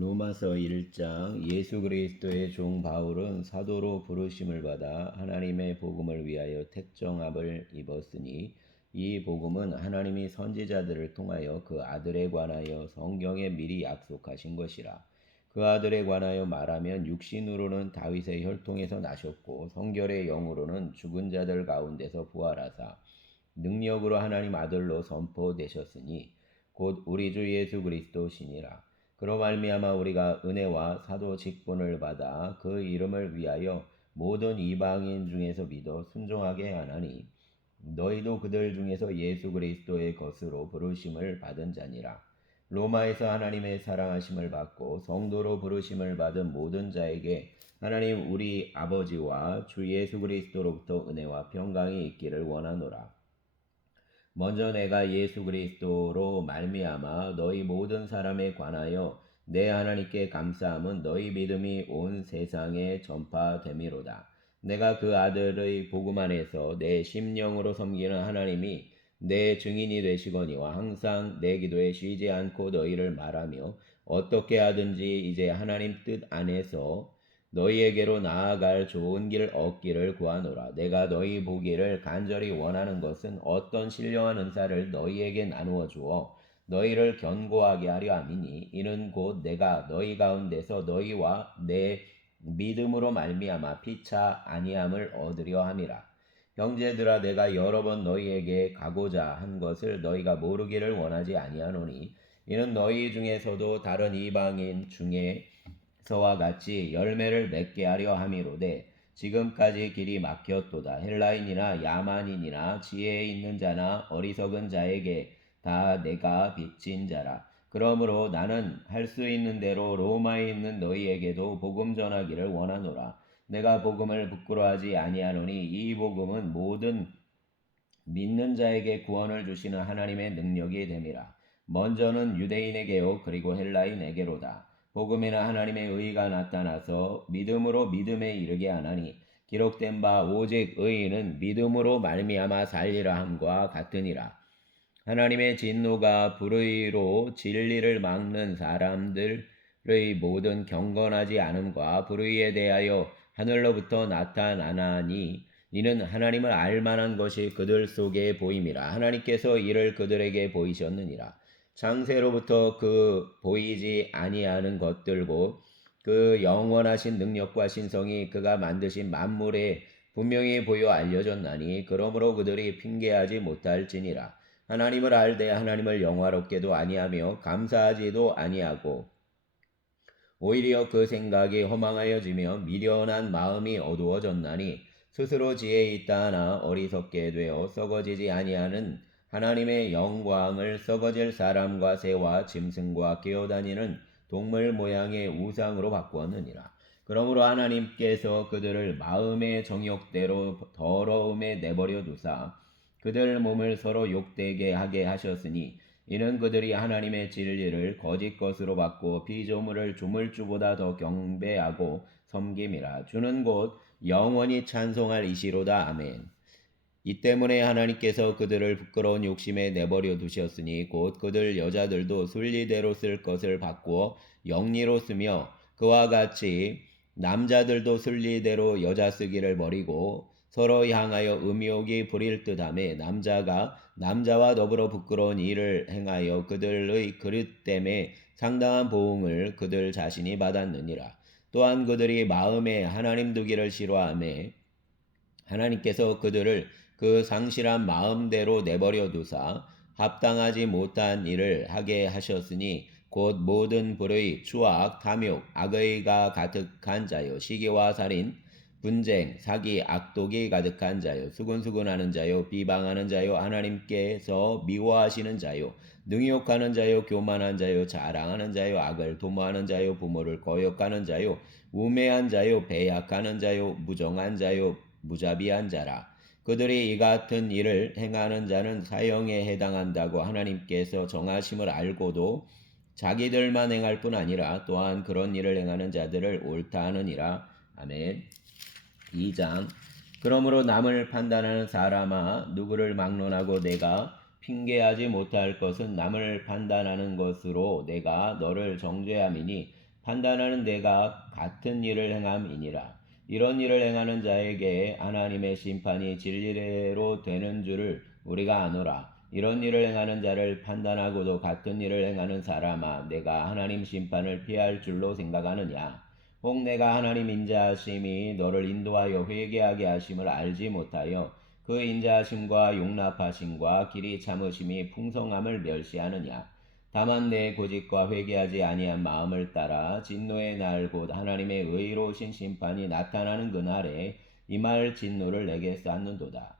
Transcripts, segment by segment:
로마서 1장. 예수 그리스도의 종 바울은 사도로 부르심을 받아 하나님의 복음을 위하여 택정함을 입었으니 이 복음은 하나님이 선지자들을 통하여 그 아들에 관하여 성경에 미리 약속하신 것이라. 그 아들에 관하여 말하면 육신으로는 다윗의 혈통에서 나셨고 성결의 영으로는 죽은 자들 가운데서 부활하사 능력으로 하나님 아들로 선포되셨으니 곧 우리 주 예수 그리스도시니라. 그로 말미암아 우리가 은혜와 사도 직분을 받아 그 이름을 위하여 모든 이방인 중에서 믿어 순종하게 하나니 너희도 그들 중에서 예수 그리스도의 것으로 부르심을 받은 자니라. 로마에서 하나님의 사랑하심을 받고 성도로 부르심을 받은 모든 자에게 하나님 우리 아버지와 주 예수 그리스도로부터 은혜와 평강이 있기를 원하노라. 먼저 내가 예수 그리스도로 말미암아 너희 모든 사람에 관하여 내 하나님께 감사함은 너희 믿음이 온 세상에 전파됨이로다. 내가 그 아들의 복음 안에서 내 심령으로 섬기는 하나님이 내 증인이 되시거니와 항상 내 기도에 쉬지 않고 너희를 말하며 어떻게 하든지 이제 하나님 뜻 안에서 너희에게로 나아갈 좋은 길 얻기를 구하노라. 내가 너희 보기를 간절히 원하는 것은 어떤 신령한 은사를 너희에게 나누어 주어 너희를 견고하게 하려 함이니 이는 곧 내가 너희 가운데서 너희와 내 믿음으로 말미암아 피차 아니함을 얻으려 함이라. 형제들아, 내가 여러 번 너희에게 가고자 한 것을 너희가 모르기를 원하지 아니하노니 이는 너희 중에서도 다른 이방인 중에 서와 같이 열매를 맺게 하려 함이로되 지금까지 길이 막혔도다. 헬라인이나 야만인이나 지혜 있는 자나 어리석은 자에게 다 내가 빚진 자라. 그러므로 나는 할 수 있는 대로 로마에 있는 너희에게도 복음 전하기를 원하노라. 내가 복음을 부끄러워하지 아니하노니 이 복음은 모든 믿는 자에게 구원을 주시는 하나님의 능력이 됨이라. 먼저는 유대인에게요 그리고 헬라인에게로다. 복음에는 하나님의 의가 나타나서 믿음으로 믿음에 이르게 하나니 기록된 바 오직 의인은 믿음으로 말미암아 살리라 함과 같으니라. 하나님의 진노가 불의로 진리를 막는 사람들의 모든 경건하지 않음과 불의에 대하여 하늘로부터 나타나나니 이는 하나님을 알만한 것이 그들 속에 보임이라. 하나님께서 이를 그들에게 보이셨느니라. 창세로부터 그 보이지 아니하는 것들고 그 영원하신 능력과 신성이 그가 만드신 만물에 분명히 보여 알려졌나니 그러므로 그들이 핑계하지 못할지니라. 하나님을 알되 하나님을 영화롭게도 아니하며 감사하지도 아니하고 오히려 그 생각이 허망하여지며 미련한 마음이 어두워졌나니 스스로 지혜 있다 하나 어리석게 되어 썩어지지 아니하는 하나님의 영광을 썩어질 사람과 새와 짐승과 기어다니는 동물 모양의 우상으로 바꾸었느니라. 그러므로 하나님께서 그들을 마음의 정욕대로 더러움에 내버려 두사 그들 몸을 서로 욕되게 하게 하셨으니 이는 그들이 하나님의 진리를 거짓 것으로 바꾸어 피조물을 조물주보다 더 경배하고 섬김이라. 주는 곧 영원히 찬송할 이시로다. 아멘. 이 때문에 하나님께서 그들을 부끄러운 욕심에 내버려 두셨으니 곧 그들 여자들도 순리대로 쓸 것을 바꾸어 영리로 쓰며 그와 같이 남자들도 순리대로 여자 쓰기를 버리고 서로 향하여 음욕이 부릴 듯하며 남자가 남자와 더불어 부끄러운 일을 행하여 그들의 그릇 때문에 상당한 보응을 그들 자신이 받았느니라. 또한 그들이 마음에 하나님 두기를 싫어하며 하나님께서 그들을 그 상실한 마음대로 내버려 두사 합당하지 못한 일을 하게 하셨으니 곧 모든 불의, 추악, 탐욕, 악의가 가득한 자요, 시기와 살인, 분쟁, 사기, 악독이 가득한 자요, 수군수군하는 자요, 비방하는 자요, 하나님께서 미워하시는 자요, 능욕하는 자요, 교만한 자요, 자랑하는 자요, 악을 도모하는 자요, 부모를 거역하는 자요, 우매한 자요, 배약하는 자요, 무정한 자요, 무자비한 자라. 그들이 이 같은 일을 행하는 자는 사형에 해당한다고 하나님께서 정하심을 알고도 자기들만 행할 뿐 아니라 또한 그런 일을 행하는 자들을 옳다 하느니라. 아멘. 2장. 그러므로 남을 판단하는 사람아 누구를 막론하고 내가 핑계하지 못할 것은 남을 판단하는 것으로 내가 너를 정죄함이니 판단하는 내가 같은 일을 행함이니라. 이런 일을 행하는 자에게 하나님의 심판이 진리대로 되는 줄을 우리가 아노라. 이런 일을 행하는 자를 판단하고도 같은 일을 행하는 사람아, 내가 하나님 심판을 피할 줄로 생각하느냐? 혹 내가 하나님 인자하심이 너를 인도하여 회개하게 하심을 알지 못하여 그 인자하심과 용납하심과 길이 참으심이 풍성함을 멸시하느냐? 다만 내 고집과 회개하지 아니한 마음을 따라 진노의 날 곧 하나님의 의로우신 심판이 나타나는 그날에 임할 진노를 내게 쌓는도다.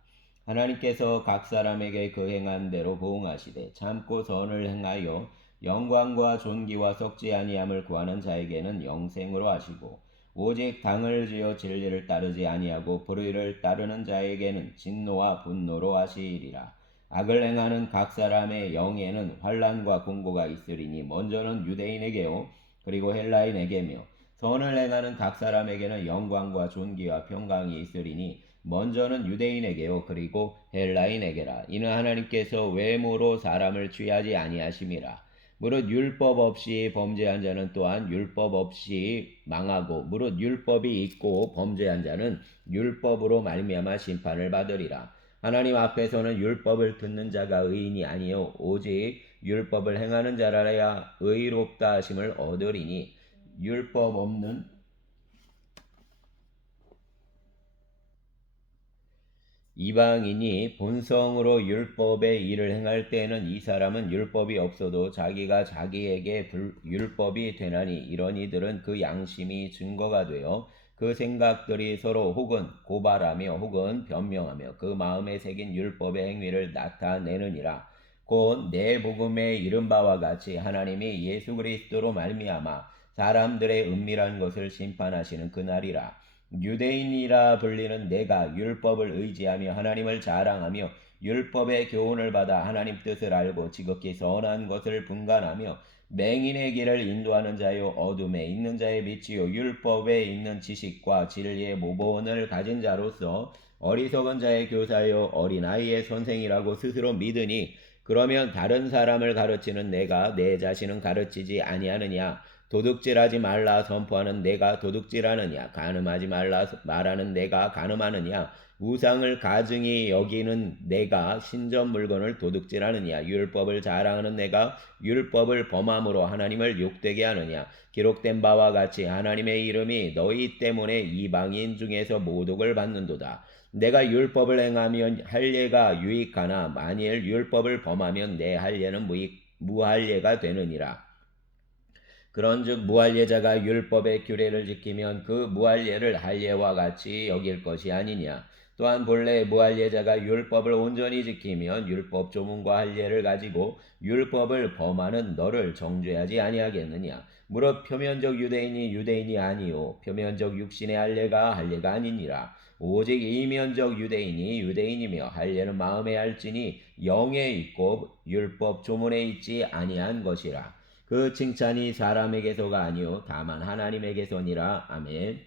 하나님께서 각 사람에게 그 행한 대로 보응하시되 참고 선을 행하여 영광과 존귀와 썩지 아니함을 구하는 자에게는 영생으로 하시고 오직 당을 지어 진리를 따르지 아니하고 불의를 따르는 자에게는 진노와 분노로 하시리라. 악을 행하는 각 사람의 영에는 환난과 공고가 있으리니 먼저는 유대인에게요 그리고 헬라인에게며 선을 행하는 각 사람에게는 영광과 존귀와 평강이 있으리니 먼저는 유대인에게요 그리고 헬라인에게라. 이는 하나님께서 외모로 사람을 취하지 아니하심이라. 무릇 율법 없이 범죄한 자는 또한 율법 없이 망하고 무릇 율법이 있고 범죄한 자는 율법으로 말미암아 심판을 받으리라. 하나님 앞에서는 율법을 듣는 자가 의인이 아니요 오직 율법을 행하는 자라야 의롭다 하심을 얻으리니 율법 없는 이방인이 본성으로 율법의 일을 행할 때에는 이 사람은 율법이 없어도 자기가 자기에게 율법이 되나니 이런 이들은 그 양심이 증거가 되어 그 생각들이 서로 혹은 고발하며 혹은 변명하며 그 마음에 새긴 율법의 행위를 나타내느니라. 곧 내 복음에 이른 바와 같이 하나님이 예수 그리스도로 말미암아 사람들의 은밀한 것을 심판하시는 그날이라. 유대인이라 불리는 내가 율법을 의지하며 하나님을 자랑하며 율법의 교훈을 받아 하나님 뜻을 알고 지극히 선한 것을 분간하며 맹인의 길을 인도하는 자요 어둠에 있는 자의 빛이요 율법에 있는 지식과 진리의 모본을 가진 자로서 어리석은 자의 교사요 어린아이의 선생이라고 스스로 믿으니 그러면 다른 사람을 가르치는 내가 내 자신은 가르치지 아니하느냐? 도둑질하지 말라 선포하는 내가 도둑질하느냐? 간음하지 말라 말하는 내가 간음하느냐? 우상을 가증히 여기는 내가 신전 물건을 도둑질하느냐? 율법을 자랑하는 내가 율법을 범함으로 하나님을 욕되게 하느냐? 기록된 바와 같이 하나님의 이름이 너희 때문에 이방인 중에서 모독을 받는도다. 내가 율법을 행하면 할례가 유익하나 만일 율법을 범하면 내 할례는 무할례가 되느니라. 그런즉 무할례자가 율법의 규례를 지키면 그 무할례를 할례와 같이 여길 것이 아니냐. 또한 본래 무할례자가 율법을 온전히 지키면 율법 조문과 할례를 가지고 율법을 범하는 너를 정죄하지 아니하겠느냐. 무릇 표면적 유대인이 유대인이 아니요 표면적 육신의 할례가 할례가 아니니라. 오직 이면적 유대인이 유대인이며 할례는 마음에 할지니 영에 있고 율법 조문에 있지 아니한 것이라. 그 칭찬이 사람에게서가 아니요 다만 하나님에게서니라. 아멘.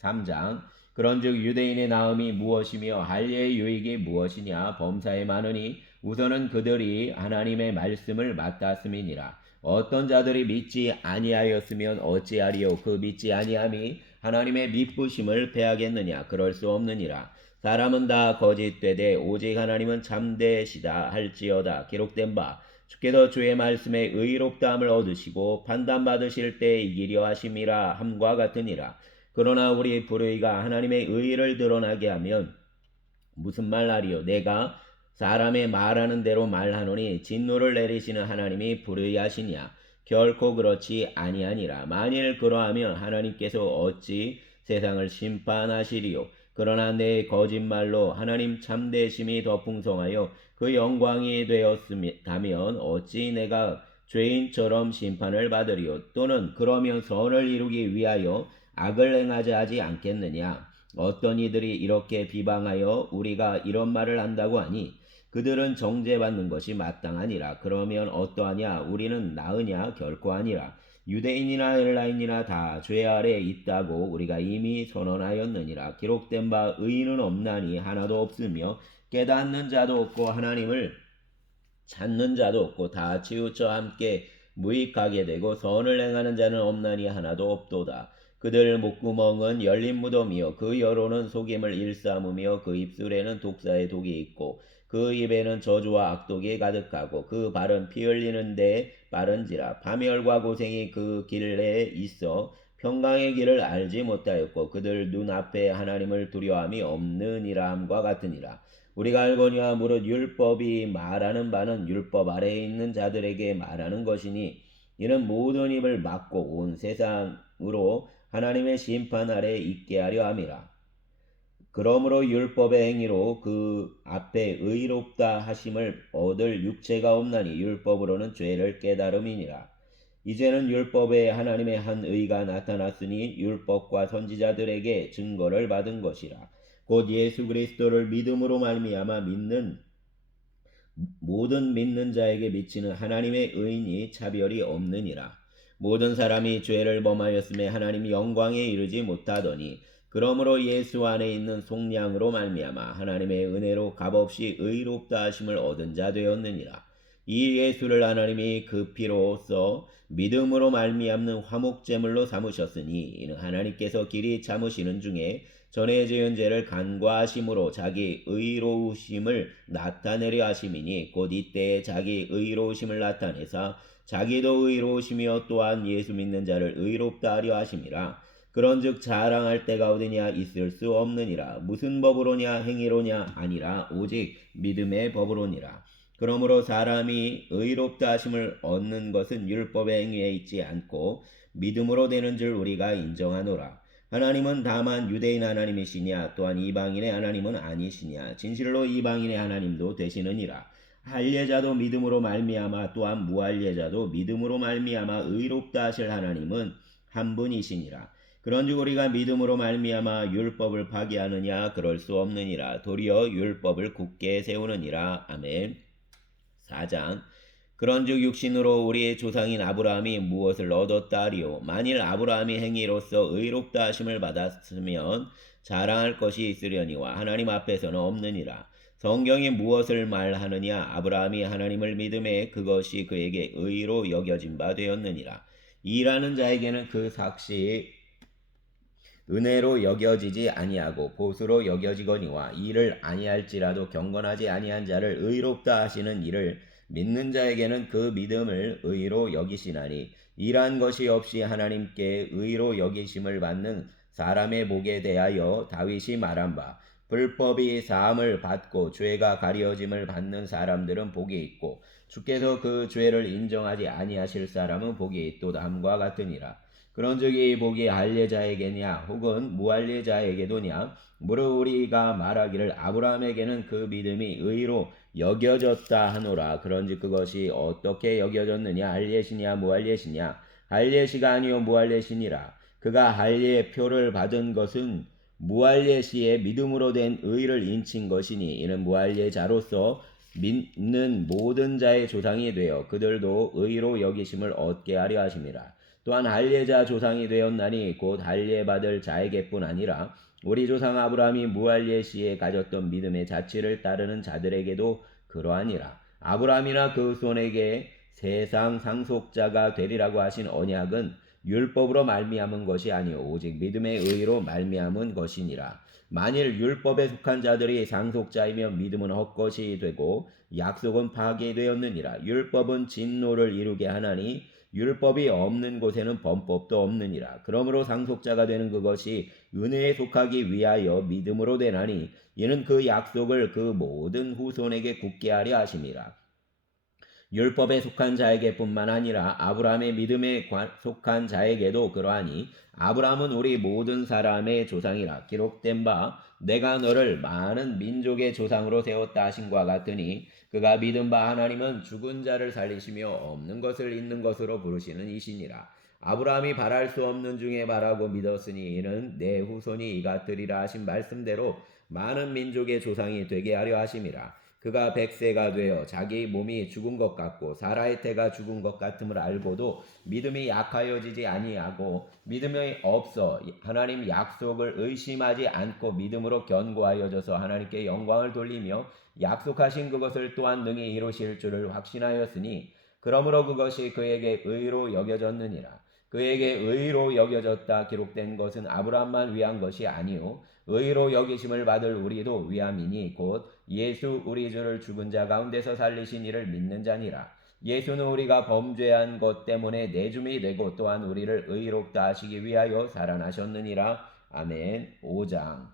3장. 그런즉 유대인의 나음이 무엇이며 할례의 유익이 무엇이냐. 범사에 많으니 우선은 그들이 하나님의 말씀을 맡았음이니라. 어떤 자들이 믿지 아니하였으면 어찌하리요. 그 믿지 아니함이 하나님의 믿부심을 패하겠느냐. 그럴 수 없느니라. 사람은 다 거짓되되 오직 하나님은 참되시다 할지어다. 기록된 바 주께서 주의 말씀에 의롭다함을 얻으시고 판단받으실 때 이기려 하심이라 함과 같으니라. 그러나 우리 불의가 하나님의 의를 드러나게 하면 무슨 말하리요. 내가 사람의 말하는 대로 말하노니 진노를 내리시는 하나님이 불의하시냐. 결코 그렇지 아니하니라. 만일 그러하면 하나님께서 어찌 세상을 심판하시리요. 그러나 내 거짓말로 하나님 참되심이 더 풍성하여 그 영광이 되었다면 어찌 내가 죄인처럼 심판을 받으리요. 또는 그러면 선을 이루기 위하여 악을 행하자 하지 않겠느냐. 어떤 이들이 이렇게 비방하여 우리가 이런 말을 한다고 하니 그들은 정죄받는 것이 마땅하니라. 그러면 어떠하냐? 우리는 나으냐? 결코 아니라. 유대인이나 헬라인이나 다 죄 아래 있다고 우리가 이미 선언하였느니라. 기록된 바 의인은 없나니 하나도 없으며 깨닫는 자도 없고 하나님을 찾는 자도 없고 다 치우쳐 함께 무익하게 되고 선을 행하는 자는 없나니 하나도 없도다. 그들 목구멍은 열린 무덤이요 그 여로는 속임을 일삼으며 그 입술에는 독사의 독이 있고 그 입에는 저주와 악독이 가득하고 그 발은 피 흘리는 데 빠른지라. 파멸과 고생이 그 길에 있어 평강의 길을 알지 못하였고 그들 눈앞에 하나님을 두려움이 없느니라 함과 같으니라. 우리가 알거니와 무릇 율법이 말하는 바는 율법 아래에 있는 자들에게 말하는 것이니 이는 모든 입을 막고 온 세상으로 하나님의 심판 아래에 있게 하려 함이라. 그러므로 율법의 행위로 그 앞에 의롭다 하심을 얻을 육체가 없나니 율법으로는 죄를 깨달음이니라. 이제는 율법에 하나님의 한 의가 나타났으니 율법과 선지자들에게 증거를 받은 것이라. 곧 예수 그리스도를 믿음으로 말미암아 모든 믿는 자에게 미치는 하나님의 의인이 차별이 없느니라. 모든 사람이 죄를 범하였음에 하나님 영광에 이르지 못하더니 그러므로 예수 안에 있는 속량으로 말미암아 하나님의 은혜로 값없이 의롭다 하심을 얻은 자 되었느니라. 이 예수를 하나님이 그 피로써 믿음으로 말미암는 화목제물로 삼으셨으니 이는 하나님께서 길이 참으시는 중에 전에 지은 죄를 간과하심으로 자기 의로우심을 나타내려 하심이니 곧 이때에 자기 의로우심을 나타내사 자기도 의로우시며 또한 예수 믿는 자를 의롭다 하려 하심이라. 그런즉 자랑할 때가 어디냐 있을 수 없느니라. 무슨 법으로냐 행위로냐 아니라 오직 믿음의 법으로니라. 그러므로 사람이 의롭다 하심을 얻는 것은 율법의 행위에 있지 않고 믿음으로 되는 줄 우리가 인정하노라. 하나님은 다만 유대인 하나님이시냐 또한 이방인의 하나님은 아니시냐. 진실로 이방인의 하나님도 되시느니라. 할례자도 믿음으로 말미암아 또한 무할례자도 믿음으로 말미암아 의롭다 하실 하나님은 한 분이시니라. 그런즉 우리가 믿음으로 말미암아 율법을 파기하느냐 그럴 수 없느니라. 도리어 율법을 굳게 세우느니라. 아멘. 4장. 그런즉 육신으로 우리의 조상인 아브라함이 무엇을 얻었다 하리요. 만일 아브라함이 행위로서 의롭다 하심을 받았으면 자랑할 것이 있으려니와 하나님 앞에서는 없느니라. 성경이 무엇을 말하느냐. 아브라함이 하나님을 믿음에 그것이 그에게 의로 여겨진 바 되었느니라. 일하는 자에게는 그 삭시 은혜로 여겨지지 아니하고 보수로 여겨지거니와 이를 아니할지라도 경건하지 아니한 자를 의롭다 하시는 이를 믿는 자에게는 그 믿음을 의로 여기시나니 이러한 것이 없이 하나님께 의로 여기심을 받는 사람의 복에 대하여 다윗이 말한 바 불법이 사함을 받고 죄가 가려짐을 받는 사람들은 복이 있고 주께서 그 죄를 인정하지 아니하실 사람은 복이 있도다 함과 같으니라. 그런즉 이 복이 할례자에게냐 혹은 무할례자에게도냐 무릇 우리가 말하기를 아브라함에게는 그 믿음이 의로 여겨졌다 하노라. 그런즉 그것이 어떻게 여겨졌느냐 할례시냐 무할례시냐 할례시가 아니요 무할례시니라. 그가 할례의 표를 받은 것은 무할례시에 믿음으로 된 의를 인친 것이니 이는 무할례자로서 믿는 모든 자의 조상이 되어 그들도 의로 여기심을 얻게 하려 하심이라. 또한 할례자 조상이 되었나니 곧 할례 받을 자에게뿐 아니라 우리 조상 아브라함이 무할례 시에 가졌던 믿음의 자취를 따르는 자들에게도 그러하니라. 아브라함이나 그 손에게 세상 상속자가 되리라고 하신 언약은 율법으로 말미암은 것이 아니오 오직 믿음의 의로 말미암은 것이니라. 만일 율법에 속한 자들이 상속자이며 믿음은 헛것이 되고 약속은 파괴되었느니라. 율법은 진노를 이루게 하나니 율법이 없는 곳에는 범법도 없느니라. 그러므로 상속자가 되는 그것이 은혜에 속하기 위하여 믿음으로 되나니 이는 그 약속을 그 모든 후손에게 굳게 하려 하심이라. 율법에 속한 자에게 뿐만 아니라 아브라함의 믿음에 속한 자에게도 그러하니 아브라함은 우리 모든 사람의 조상이라. 기록된 바 내가 너를 많은 민족의 조상으로 세웠다 하심과 같으니 그가 믿은 바 하나님은 죽은 자를 살리시며 없는 것을 있는 것으로 부르시는 이시니라. 아브라함이 바랄 수 없는 중에 바라고 믿었으니 이는 내 후손이 이같으리라 하신 말씀대로 많은 민족의 조상이 되게 하려 하심이라. 그가 100세가 되어 자기 몸이 죽은 것 같고 사라의 태가 죽은 것 같음을 알고도 믿음이 약하여지지 아니하고 믿음이 없어 하나님 약속을 의심하지 않고 믿음으로 견고하여져서 하나님께 영광을 돌리며 약속하신 그것을 또한 능히 이루실 줄을 확신하였으니 그러므로 그것이 그에게 의로 여겨졌느니라. 그에게 의로 여겨졌다 기록된 것은 아브라함만 위한 것이 아니요 의로 여기심을 받을 우리도 위함이니 곧 예수 우리 주를 죽은 자 가운데서 살리신 이를 믿는 자니라. 예수는 우리가 범죄한 것 때문에 내줌이 되고 또한 우리를 의롭다 하시기 위하여 살아나셨느니라. 아멘. 5장.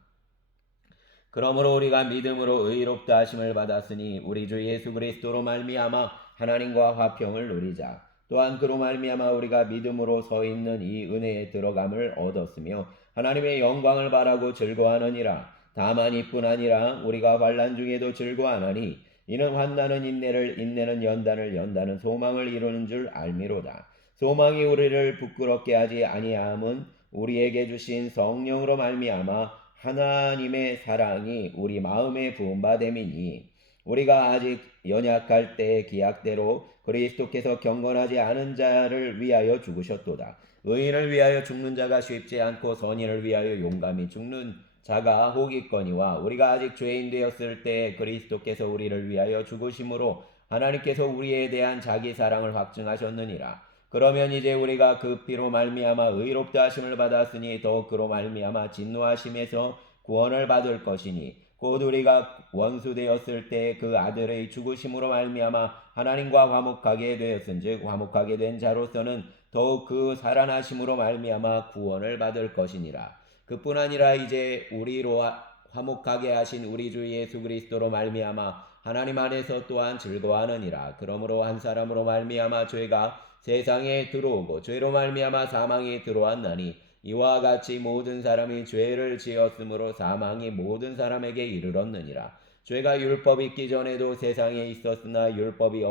그러므로 우리가 믿음으로 의롭다 하심을 받았으니 우리 주 예수 그리스도로 말미암아 하나님과 화평을 누리자. 또한 그로 말미암아 우리가 믿음으로 서 있는 이 은혜에 들어감을 얻었으며 하나님의 영광을 바라고 즐거워하느니라. 다만 이뿐 아니라 우리가 환난 중에도 즐거워하나니 이는 환난은 인내를, 인내는 연단을, 연단은 소망을 이루는 줄 알미로다. 소망이 우리를 부끄럽게 하지 아니함은 우리에게 주신 성령으로 말미암아 하나님의 사랑이 우리 마음에 부음받음이니 우리가 아직 연약할 때 기약대로 그리스도께서 경건하지 않은 자를 위하여 죽으셨도다. 의인을 위하여 죽는 자가 쉽지 않고 선인을 위하여 용감히 죽는 자가 혹있거니와 우리가 아직 죄인 되었을 때 그리스도께서 우리를 위하여 죽으심으로 하나님께서 우리에 대한 자기 사랑을 확증하셨느니라. 그러면 이제 우리가 그 피로 말미암아 의롭다 하심을 받았으니 더욱 그로 말미암아 진노하심에서 구원을 받을 것이니 곧 우리가 원수 되었을 때 그 아들의 죽으심으로 말미암아 하나님과 화목하게 되었은즉 화목하게 된 자로서는 더욱 그 살아나심으로 말미암아 구원을 받을 것이니라. 그뿐 아니라 이제 우리로 화목하게 하신 우리 주 예수 그리스도로 말미암아 하나님 안에서 또한 즐거워하느니라. 그러므로 한 사람으로 말미암아 죄가 세상에 들어오고 죄로 말미암아 사망이 들어왔나니 이와 같이 모든 사람이 죄를 지었으므로 사망이 모든 사람에게 이르렀느니라. 죄가 율법이 있기 전에도 세상에 있었으나 율법이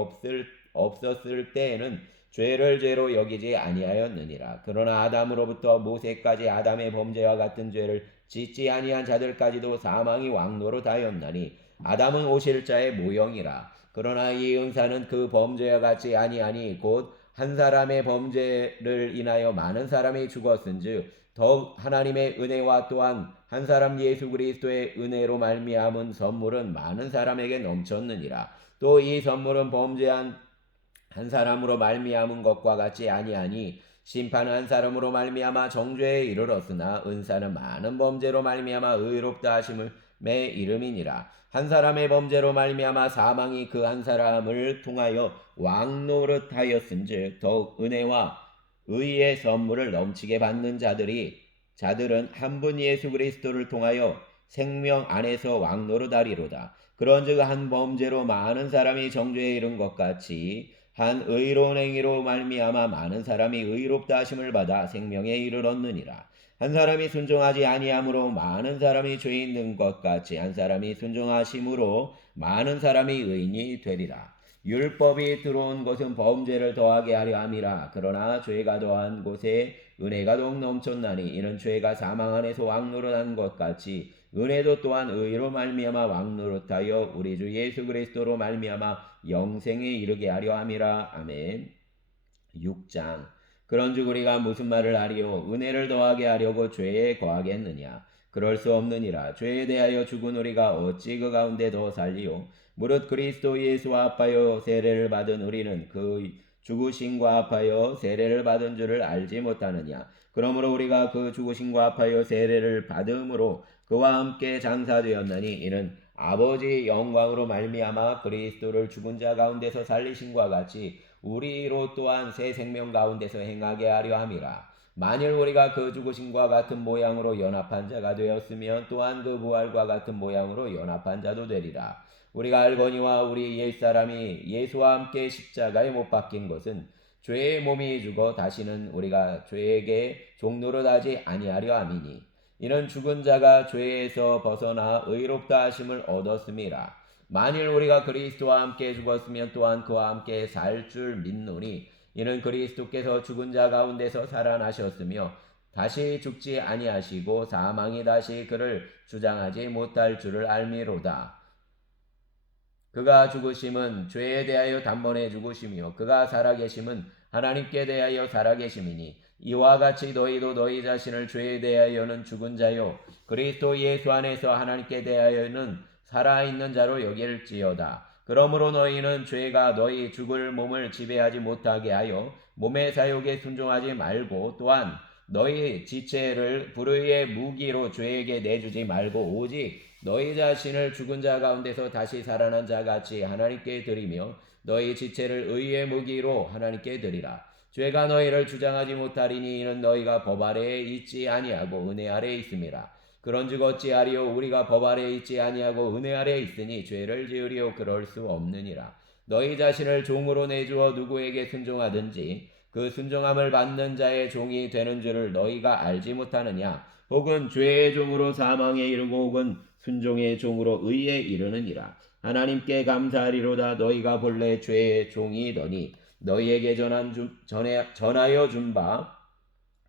없었을 때에는 죄를 죄로 여기지 아니하였느니라. 그러나 아담으로부터 모세까지 아담의 범죄와 같은 죄를 짓지 아니한 자들까지도 사망이 왕노릇하였나니 아담은 오실 자의 모형이라. 그러나 이 은사는 그 범죄와 같이 아니하니 곧 한 사람의 범죄를 인하여 많은 사람이 죽었은즉 더욱 하나님의 은혜와 또한 한 사람 예수 그리스도의 은혜로 말미암은 선물은 많은 사람에게 넘쳤느니라. 또 이 선물은 범죄한 한 사람으로 말미암은 것과 같이 아니하니 심판은 한 사람으로 말미암아 정죄에 이르렀으나 은사는 많은 범죄로 말미암아 의롭다 하심을 매 이름이니라. 한 사람의 범죄로 말미암아 사망이 그 한 사람을 통하여 왕노릇하였은즉 더욱 은혜와 의의 선물을 넘치게 받는 자들은 한 분 예수 그리스도를 통하여 생명 안에서 왕노릇하리로다. 그런즉 한 범죄로 많은 사람이 정죄에 이른 것 같이 한 의로운 행위로 말미암아 많은 사람이 의롭다 하심을 받아 생명에 이르렀느니라. 한 사람이 순종하지 아니함으로 많은 사람이 죄인 된 것 같이 한 사람이 순종하심으로 많은 사람이 의인이 되리라. 율법이 들어온 것은 범죄를 더하게 하려 함이라. 그러나 죄가 더한 곳에 은혜가 더욱 넘쳤나니 이는 죄가 사망 안에서 왕노릇한 것 같이 은혜도 또한 의로 말미암아 왕노릇하여 우리 주 예수 그리스도로 말미암아 영생에 이르게 하려 함이라. 아멘. 6장. 그런즉 우리가 무슨 말을 하리요? 은혜를 더하게 하려고 죄에 거하겠느냐? 그럴 수 없느니라. 죄에 대하여 죽은 우리가 어찌 그 가운데 더 살리요? 무릇 그리스도 예수와 합하여 세례를 받은 우리는 그 죽으심과 합하여 세례를 받은 줄을 알지 못하느냐? 그러므로 우리가 그 죽으심과 합하여 세례를 받음으로 그와 함께 장사되었나니 이는 아버지 영광으로 말미암아 그리스도를 죽은 자 가운데서 살리심과 같이 우리로 또한 새 생명 가운데서 행하게 하려 함이라. 만일 우리가 그 죽으심과 같은 모양으로 연합한 자가 되었으면 또한 그 부활과 같은 모양으로 연합한 자도 되리라. 우리가 알거니와 우리 옛사람이 예수와 함께 십자가에 못 박힌 것은 죄의 몸이 죽어 다시는 우리가 죄에게 종노릇하지 아니하려 함이니 이는 죽은 자가 죄에서 벗어나 의롭다 하심을 얻었음이라. 만일 우리가 그리스도와 함께 죽었으면 또한 그와 함께 살 줄 믿노니 이는 그리스도께서 죽은 자 가운데서 살아나셨으며 다시 죽지 아니하시고 사망이 다시 그를 주장하지 못할 줄을 알미로다. 그가 죽으심은 죄에 대하여 단번에 죽으시며 그가 살아계심은 하나님께 대하여 살아계심이니 이와 같이 너희도 너희 자신을 죄에 대하여는 죽은 자요 그리스도 예수 안에서 하나님께 대하여는 살아있는 자로 여길지어다. 그러므로 너희는 죄가 너희 죽을 몸을 지배하지 못하게 하여 몸의 사욕에 순종하지 말고 또한 너희 지체를 불의의 무기로 죄에게 내주지 말고 오직 너희 자신을 죽은 자 가운데서 다시 살아난 자 같이 하나님께 드리며 너희 지체를 의의 무기로 하나님께 드리라. 죄가 너희를 주장하지 못하리니 이는 너희가 법 아래에 있지 아니하고 은혜 아래에 있음이라. 그런즉 어찌하리요 우리가 법 아래에 있지 아니하고 은혜 아래에 있으니 죄를 지으리요 그럴 수 없느니라. 너희 자신을 종으로 내주어 누구에게 순종하든지 그 순종함을 받는 자의 종이 되는 줄을 너희가 알지 못하느냐. 혹은 죄의 종으로 사망에 이르고 혹은 순종의 종으로 의에 이르느니라. 하나님께 감사하리로다. 너희가 본래 죄의 종이더니 너희에게 전하여 준 바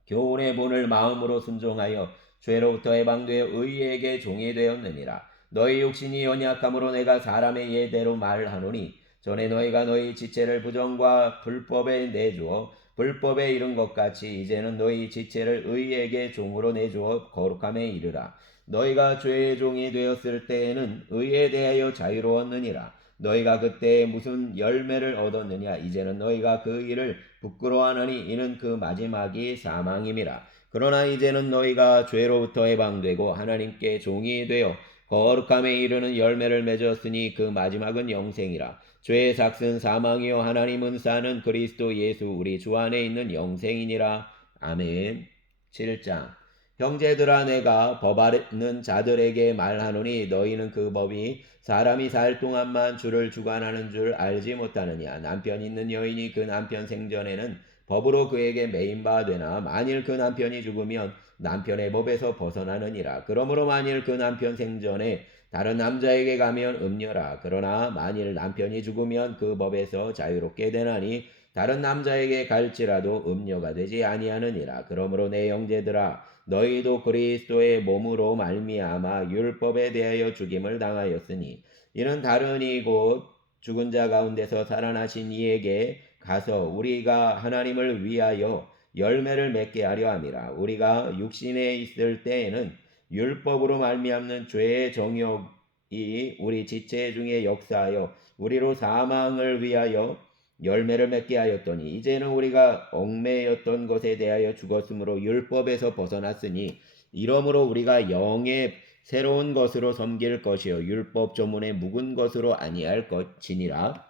교훈의 본을 마음으로 순종하여 죄로부터 해방되어 의에게 종이 되었느니라. 너희 육신이 연약함으로 내가 사람의 예대로 말하노니 전에 너희가 너희 지체를 부정과 불법에 내주어 불법에 이른 것 같이 이제는 너희 지체를 의에게 종으로 내주어 거룩함에 이르라. 너희가 죄의 종이 되었을 때에는 의에 대하여 자유로웠느니라. 너희가 그때 무슨 열매를 얻었느냐. 이제는 너희가 그 일을 부끄러워하느니 이는 그 마지막이 사망임이라. 그러나 이제는 너희가 죄로부터 해방되고 하나님께 종이 되어 거룩함에 이르는 열매를 맺었으니 그 마지막은 영생이라. 죄의 삭은 사망이요 하나님은 사는 그리스도 예수 우리 주 안에 있는 영생이니라. 아멘. 7장. 형제들아 내가 법 아는 자들에게 말하노니 너희는 그 법이 사람이 살 동안만 주를 주관하는 줄 알지 못하느냐. 남편 있는 여인이 그 남편 생전에는 법으로 그에게 매인바 되나 만일 그 남편이 죽으면 남편의 법에서 벗어나느니라. 그러므로 만일 그 남편 생전에 다른 남자에게 가면 음녀라. 그러나 만일 남편이 죽으면 그 법에서 자유롭게 되나니 다른 남자에게 갈지라도 음녀가 되지 아니하느니라. 그러므로 내 형제들아 너희도 그리스도의 몸으로 말미암아 율법에 대하여 죽임을 당하였으니 이는 다른 이곧 죽은 자 가운데서 살아나신 이에게 가서 우리가 하나님을 위하여 열매를 맺게 하려 함이라. 우리가 육신에 있을 때에는 율법으로 말미암는 죄의 정욕이 우리 지체 중에 역사하여 우리로 사망을 위하여 열매를 맺게 하였더니 이제는 우리가 얽매였던 것에 대하여 죽었으므로 율법에서 벗어났으니 이러므로 우리가 영의 새로운 것으로 섬길 것이요 율법 조문의 묵은 것으로 아니할 것이니라.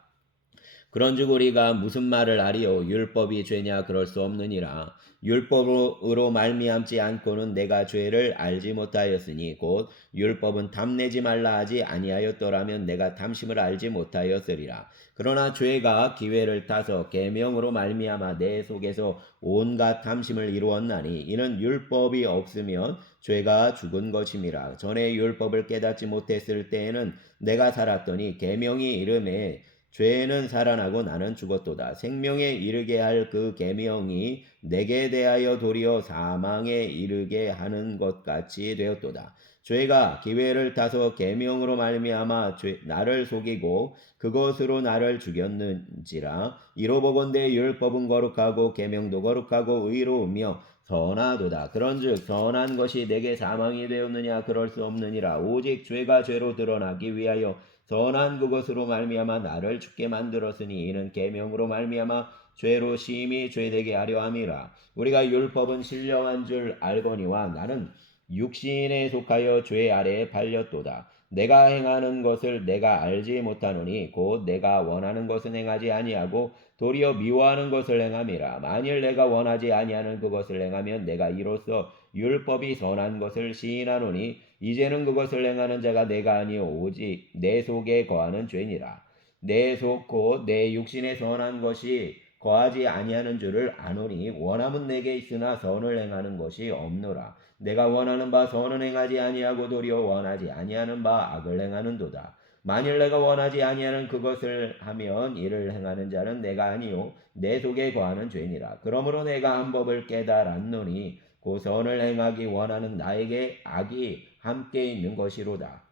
그런즉 우리가 무슨 말을 하리요 율법이 죄냐 그럴 수 없느니라. 율법으로 말미암지 않고는 내가 죄를 알지 못하였으니 곧 율법은 탐내지 말라 하지 아니하였더라면 내가 탐심을 알지 못하였으리라. 그러나 죄가 기회를 타서 계명으로 말미암아 내 속에서 온갖 탐심을 이루었나니 이는 율법이 없으면 죄가 죽은 것임이라. 전에 율법을 깨닫지 못했을 때에는 내가 살았더니 계명이 이름에 죄는 살아나고 나는 죽었도다. 생명에 이르게 할 그 계명이 내게 대하여 도리어 사망에 이르게 하는 것 같이 되었도다. 죄가 기회를 타서 계명으로 말미암아 나를 속이고 그것으로 나를 죽였는지라. 이로보건대 율법은 거룩하고 계명도 거룩하고 의로우며 선하도다. 그런즉 선한 것이 내게 사망이 되었느냐 그럴 수 없느니라. 오직 죄가 죄로 드러나기 위하여 선한 그것으로 말미암아 나를 죽게 만들었으니 이는 계명으로 말미암아 죄로 심히 죄되게 하려 함이라. 우리가 율법은 신령한 줄 알거니와 나는 육신에 속하여 죄 아래에 팔렸도다. 내가 행하는 것을 내가 알지 못하노니 곧 내가 원하는 것은 행하지 아니하고 도리어 미워하는 것을 행함이라. 만일 내가 원하지 아니하는 그것을 행하면 내가 이로써 율법이 선한 것을 시인하노니 이제는 그것을 행하는 자가 내가 아니오 오직 내 속에 거하는 죄니라. 내 속 곧 내 육신에 선한 것이 거하지 아니하는 줄을 아노니 원함은 내게 있으나 선을 행하는 것이 없노라. 내가 원하는 바 선은 행하지 아니하고 도리어 원하지 아니하는 바 악을 행하는도다. 만일 내가 원하지 아니하는 그것을 하면 이를 행하는 자는 내가 아니요 내 속에 거하는 죄니라. 그러므로 내가 한 법을 깨달았노니 그 선을 행하기 원하는 나에게 악이 함께 있는 것이로다.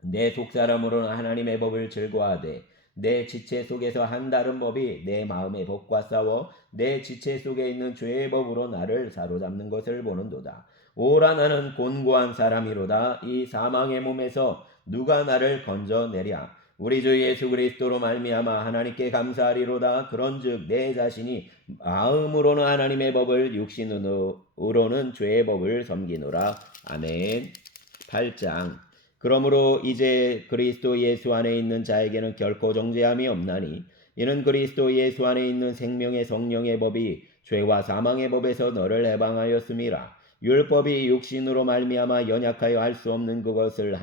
내 속사람으로는 하나님의 법을 즐거워하되 내 지체 속에서 한 다른 법이 내 마음의 법과 싸워 내 지체 속에 있는 죄의 법으로 나를 사로잡는 것을 보는도다. 오라 나는 곤고한 사람이로다. 이 사망의 몸에서 누가 나를 건져내랴. 우리 주 예수 그리스도로 말미암아 하나님께 감사하리로다. 그런즉 내 자신이 마음으로는 하나님의 법을 육신으로는 죄의 법을 섬기노라. 아멘. 8장. 그러므로 이제 그리스도 예수 안에 있는 자에게는 결코 정죄함이 없나니 이는 그리스도 예수 안에 있는 생명의 성령의 법이 죄와 사망의 법에서 너를 해방하였음이라. 율법이 육신으로 말미암아 연약하여 할 수 없는 그것을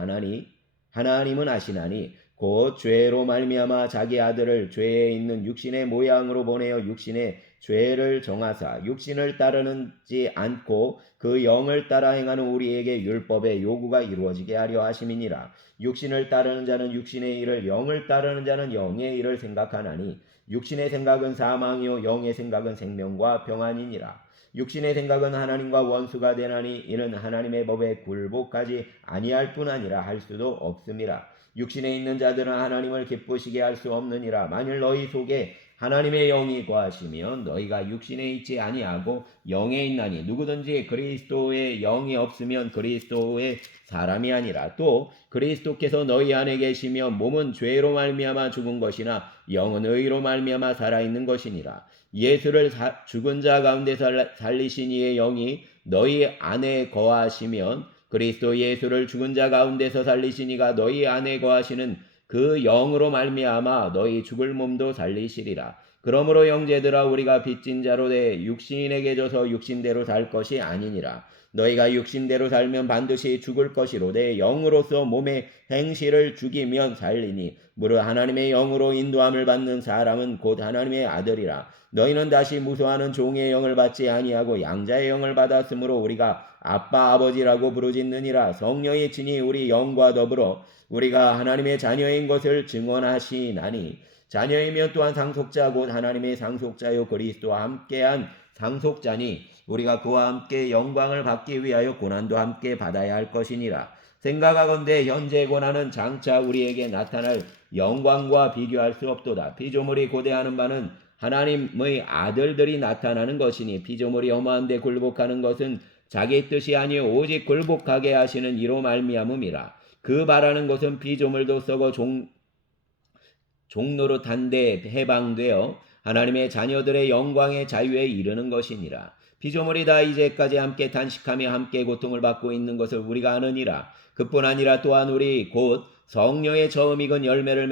하나님은 아시나니 곧 죄로 말미암아 자기 아들을 죄에 있는 육신의 모양으로 보내어 육신의 죄를 정하사 육신을 따르는지 않고 그 영을 따라 행하는 우리에게 율법의 요구가 이루어지게 하려 하심이니라. 육신을 따르는 자는 육신의 일을, 영을 따르는 자는 영의 일을 생각하나니 육신의 생각은 사망이요 영의 생각은 생명과 평안이니라. 육신의 생각은 하나님과 원수가 되나니 이는 하나님의 법에 굴복하지 아니할 뿐 아니라 할 수도 없음이라. 육신에 있는 자들은 하나님을 기쁘시게 할 수 없느니라. 만일 너희 속에 하나님의 영이 거하시면 너희가 육신에 있지 아니하고 영에 있나니 누구든지 그리스도의 영이 없으면 그리스도의 사람이 아니라. 또 그리스도께서 너희 안에 계시면 몸은 죄로 말미암아 죽은 것이나 영은 의로 말미암아 살아있는 것이니라. 예수를 죽은 자 가운데서 살리신 이의 영이 너희 안에 거하시면 그리스도 예수를 죽은 자 가운데서 살리신 이가 너희 안에 거하시는 그 영으로 말미암아 너희 죽을 몸도 살리시리라. 그러므로 형제들아 우리가 빚진 자로 돼 육신에게 져서 육신대로 살 것이 아니니라. 너희가 육신대로 살면 반드시 죽을 것이로되 영으로서 몸의 행실을 죽이면 살리니 무릇 하나님의 영으로 인도함을 받는 사람은 곧 하나님의 아들이라. 너희는 다시 무소하는 종의 영을 받지 아니하고 양자의 영을 받았으므로 우리가 아빠 아버지라고 부르짖느니라. 성령이 친히 우리 영과 더불어 우리가 하나님의 자녀인 것을 증언하시나니 자녀이면 또한 상속자 곧 하나님의 상속자요 그리스도와 함께한 상속자니 우리가 그와 함께 영광을 받기 위하여 고난도 함께 받아야 할 것이니라. 생각하건대 현재 고난은 장차 우리에게 나타날 영광과 비교할 수 없도다. 피조물이 고대하는 바는 하나님의 아들들이 나타나는 것이니 피조물이 험한데 굴복하는 것은 자기 뜻이 아니요 오직 굴복하게 하시는 이로 말미암음이라. 그 바라는 것은 피조물도 썩어 종노릇한데 해방되어 하나님의 자녀들의 영광의 자유에 이르는 것이니라. 피조물이 다 이제까지 함께 단식하며 함께 고통을 받고 있는 것을 우리가 아느니라. 그뿐 아니라 또한 우리 곧 성령의 처음 익은 열매를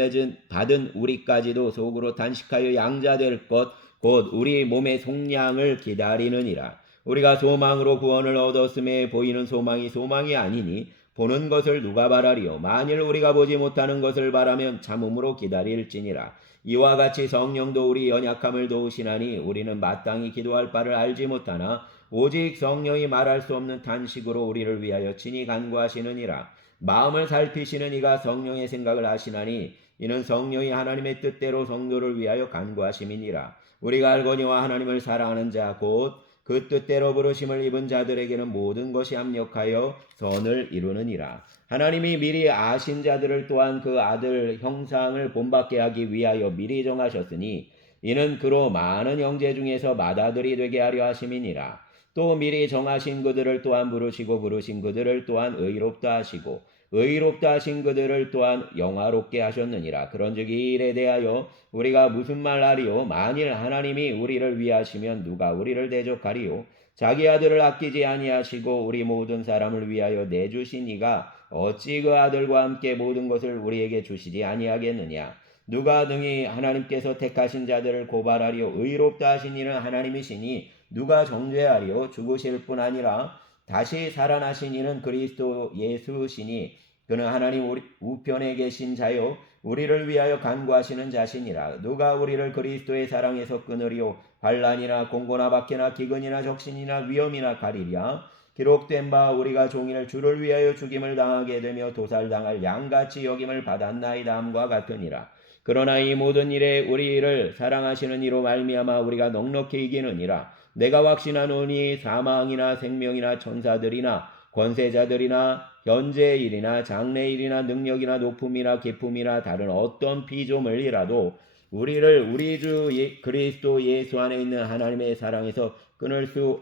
받은 우리까지도 속으로 단식하여 양자될 것 곧 우리 몸의 속량을 기다리느니라. 우리가 소망으로 구원을 얻었음에 보이는 소망이 소망이 아니니 보는 것을 누가 바라리요. 만일 우리가 보지 못하는 것을 바라면 참음으로 기다릴지니라. 이와 같이 성령도 우리 연약함을 도우시나니 우리는 마땅히 기도할 바를 알지 못하나 오직 성령이 말할 수 없는 탄식으로 우리를 위하여 친히 간구하시느니라. 마음을 살피시는 이가 성령의 생각을 아시나니 이는 성령이 하나님의 뜻대로 성도를 위하여 간구하심이니라. 우리가 알거니와 하나님을 사랑하는 자 곧 그 뜻대로 부르심을 입은 자들에게는 모든 것이 합력하여 선을 이루느니라. 하나님이 미리 아신 자들을 또한 그 아들 형상을 본받게 하기 위하여 미리 정하셨으니 이는 그로 많은 형제 중에서 맏아들이 되게 하려 하심이니라. 또 미리 정하신 그들을 또한 부르시고 부르신 그들을 또한 의롭다 하시고 의롭다 하신 그들을 또한 영화롭게 하셨느니라. 그런즉 이 일에 대하여 우리가 무슨 말하리요? 만일 하나님이 우리를 위하시면 누가 우리를 대적하리요? 자기 아들을 아끼지 아니하시고 우리 모든 사람을 위하여 내주신 이가 어찌 그 아들과 함께 모든 것을 우리에게 주시지 아니하겠느냐? 누가 등이 하나님께서 택하신 자들을 고발하리요? 의롭다 하신 이는 하나님이시니 누가 정죄하리요? 죽으실 뿐 아니라 다시 살아나신 이는 그리스도 예수시니 그는 하나님 우편에 계신 자요 우리를 위하여 간구하시는 자시니라. 누가 우리를 그리스도의 사랑에서 끊으리요? 환난이나 공고나 박해나 기근이나 적신이나 위험이나 가리랴. 기록된 바 우리가 종일 주를 위하여 죽임을 당하게 되며 도살당할 양같이 여김을 받았나이다 함과 같으니라. 그러나 이 모든 일에 우리를 사랑하시는 이로 말미암아 우리가 넉넉히 이기느니라. 내가 확신하노니 사망이나 생명이나 천사들이나 권세자들이나 현재일이나 장래일이나 능력이나 높음이나 기쁨이나 다른 어떤 피조물이라도 우리를 우리 주 그리스도 예수 안에 있는 하나님의 사랑에서 끊을 수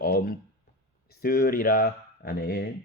없으리라. 아멘.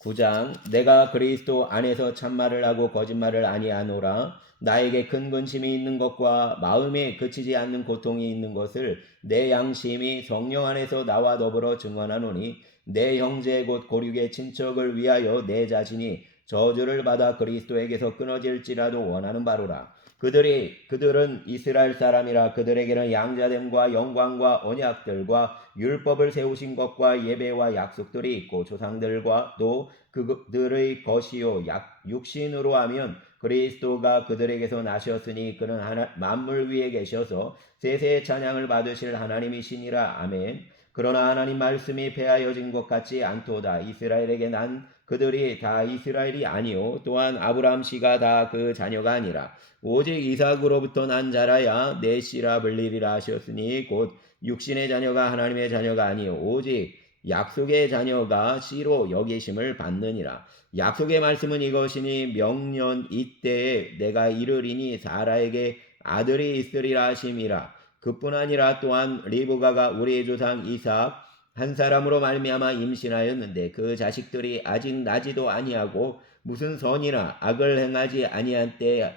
9장 내가 그리스도 안에서 참말을 하고 거짓말을 아니하노라. 나에게 큰 근심이 있는 것과 마음에 그치지 않는 고통이 있는 것을 내 양심이 성령 안에서 나와 더불어 증언하노니 내 형제 곧 고륙의 친척을 위하여 내 자신이 저주를 받아 그리스도에게서 끊어질지라도 원하는 바로라. 그들은 이스라엘 사람이라. 그들에게는 양자됨과 영광과 언약들과 율법을 세우신 것과 예배와 약속들이 있고 조상들과 또 그들의 것이요 육신으로 하면 그리스도가 그들에게서 나셨으니 그는 만물 위에 계셔서 세세의 찬양을 받으실 하나님이시니라. 아멘. 그러나 하나님 말씀이 폐하여진 것 같지 않도다. 이스라엘에게 난 그들이 다 이스라엘이 아니요 또한 아브라함 씨가 다 그 자녀가 아니라 오직 이삭으로부터 난 자라야 내 씨라 불리리라 하셨으니 곧 육신의 자녀가 하나님의 자녀가 아니요 오직 약속의 자녀가 씨로 여기심을 받느니라. 약속의 말씀은 이것이니 명년 이때에 내가 이르리니 사라에게 아들이 있으리라 하심이라. 그뿐 아니라 또한 리브가가 우리 조상 이삭 한 사람으로 말미암아 임신하였는데 그 자식들이 아직 나지도 아니하고 무슨 선이나 악을 행하지 아니한 때에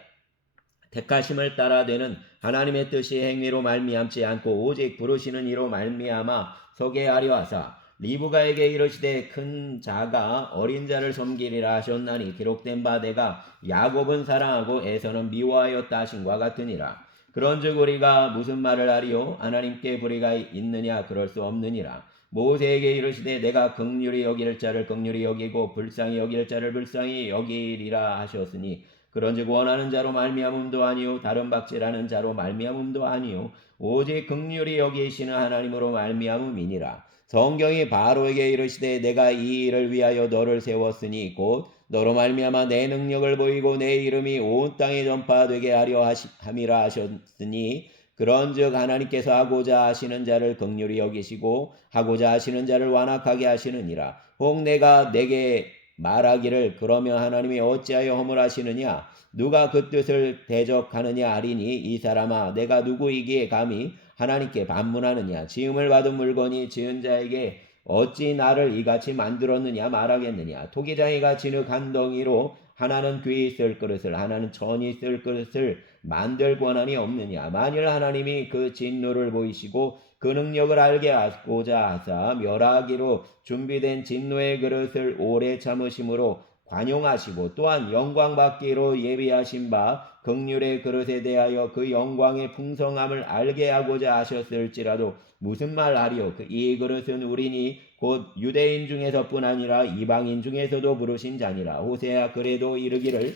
택하심을 따라 되는 하나님의 뜻이 행위로 말미암지 않고 오직 부르시는 이로 말미암아 서게 하려 하사 리브가에게 이르시되 큰 자가 어린 자를 섬기리라 하셨나니 기록된 바 내가 야곱은 사랑하고 에서는 미워하였다 하신과 같으니라. 그런즉 우리가 무슨 말을 하리요? 하나님께 불의가 있느냐? 그럴 수 없느니라. 모세에게 이르시되 내가 긍휼히 여길 자를 긍휼히 여기고 불쌍히 여길 자를 불쌍히 여기리라 하셨으니 그런즉 원하는 자로 말미암음도 아니요 다른 박제라는 자로 말미암음도 아니요 오직 긍휼히 여기시는 하나님으로 말미암음이니라. 성경이 바로에게 이르시되 내가 이 일을 위하여 너를 세웠으니 곧 너로 말미암아 내 능력을 보이고 내 이름이 온 땅에 전파되게 하려 함이라 하셨으니 그런즉 하나님께서 하고자 하시는 자를 긍휼히 여기시고 하고자 하시는 자를 완악하게 하시느니라. 혹 내가 내게 말하기를 그러면 하나님이 어찌하여 허물하시느냐? 누가 그 뜻을 대적하느냐 하리니 이 사람아 내가 누구이기에 감히 하나님께 반문하느냐? 지음을 받은 물건이 지은 자에게 어찌 나를 이같이 만들었느냐 말하겠느냐? 토기장이가 진흙 한 덩이로 하나는 귀 쓸 그릇을 하나는 천이 쓸 그릇을 만들 권한이 없느냐? 만일 하나님이 그 진노를 보이시고 그 능력을 알게 하고자 하사 멸하기로 준비된 진노의 그릇을 오래 참으심으로 관용하시고 또한 영광 받기로 예비하신 바 긍휼의 그릇에 대하여 그 영광의 풍성함을 알게 하고자 하셨을지라도 무슨 말 하리요? 이 그릇은 우리니 곧 유대인 중에서뿐 아니라 이방인 중에서도 부르신 자니라. 호세아 그래도 이르기를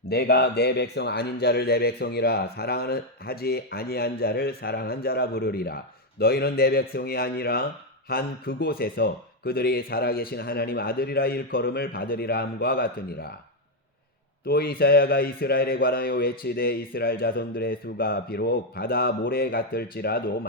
내가 내 백성 아닌 자를 내 백성이라 사랑하지 아니한 자를 사랑한 자라 부르리라. 너희는 내 백성이 아니라 한 그곳에서 그들이 살아계신 하나님 아들이라 일컬음을 받으리라 함과 같으니라. 또 이사야가 이스라엘에 관하여 외치되 이스라엘 자손들의 수가 비록 바다 모래 같을지라도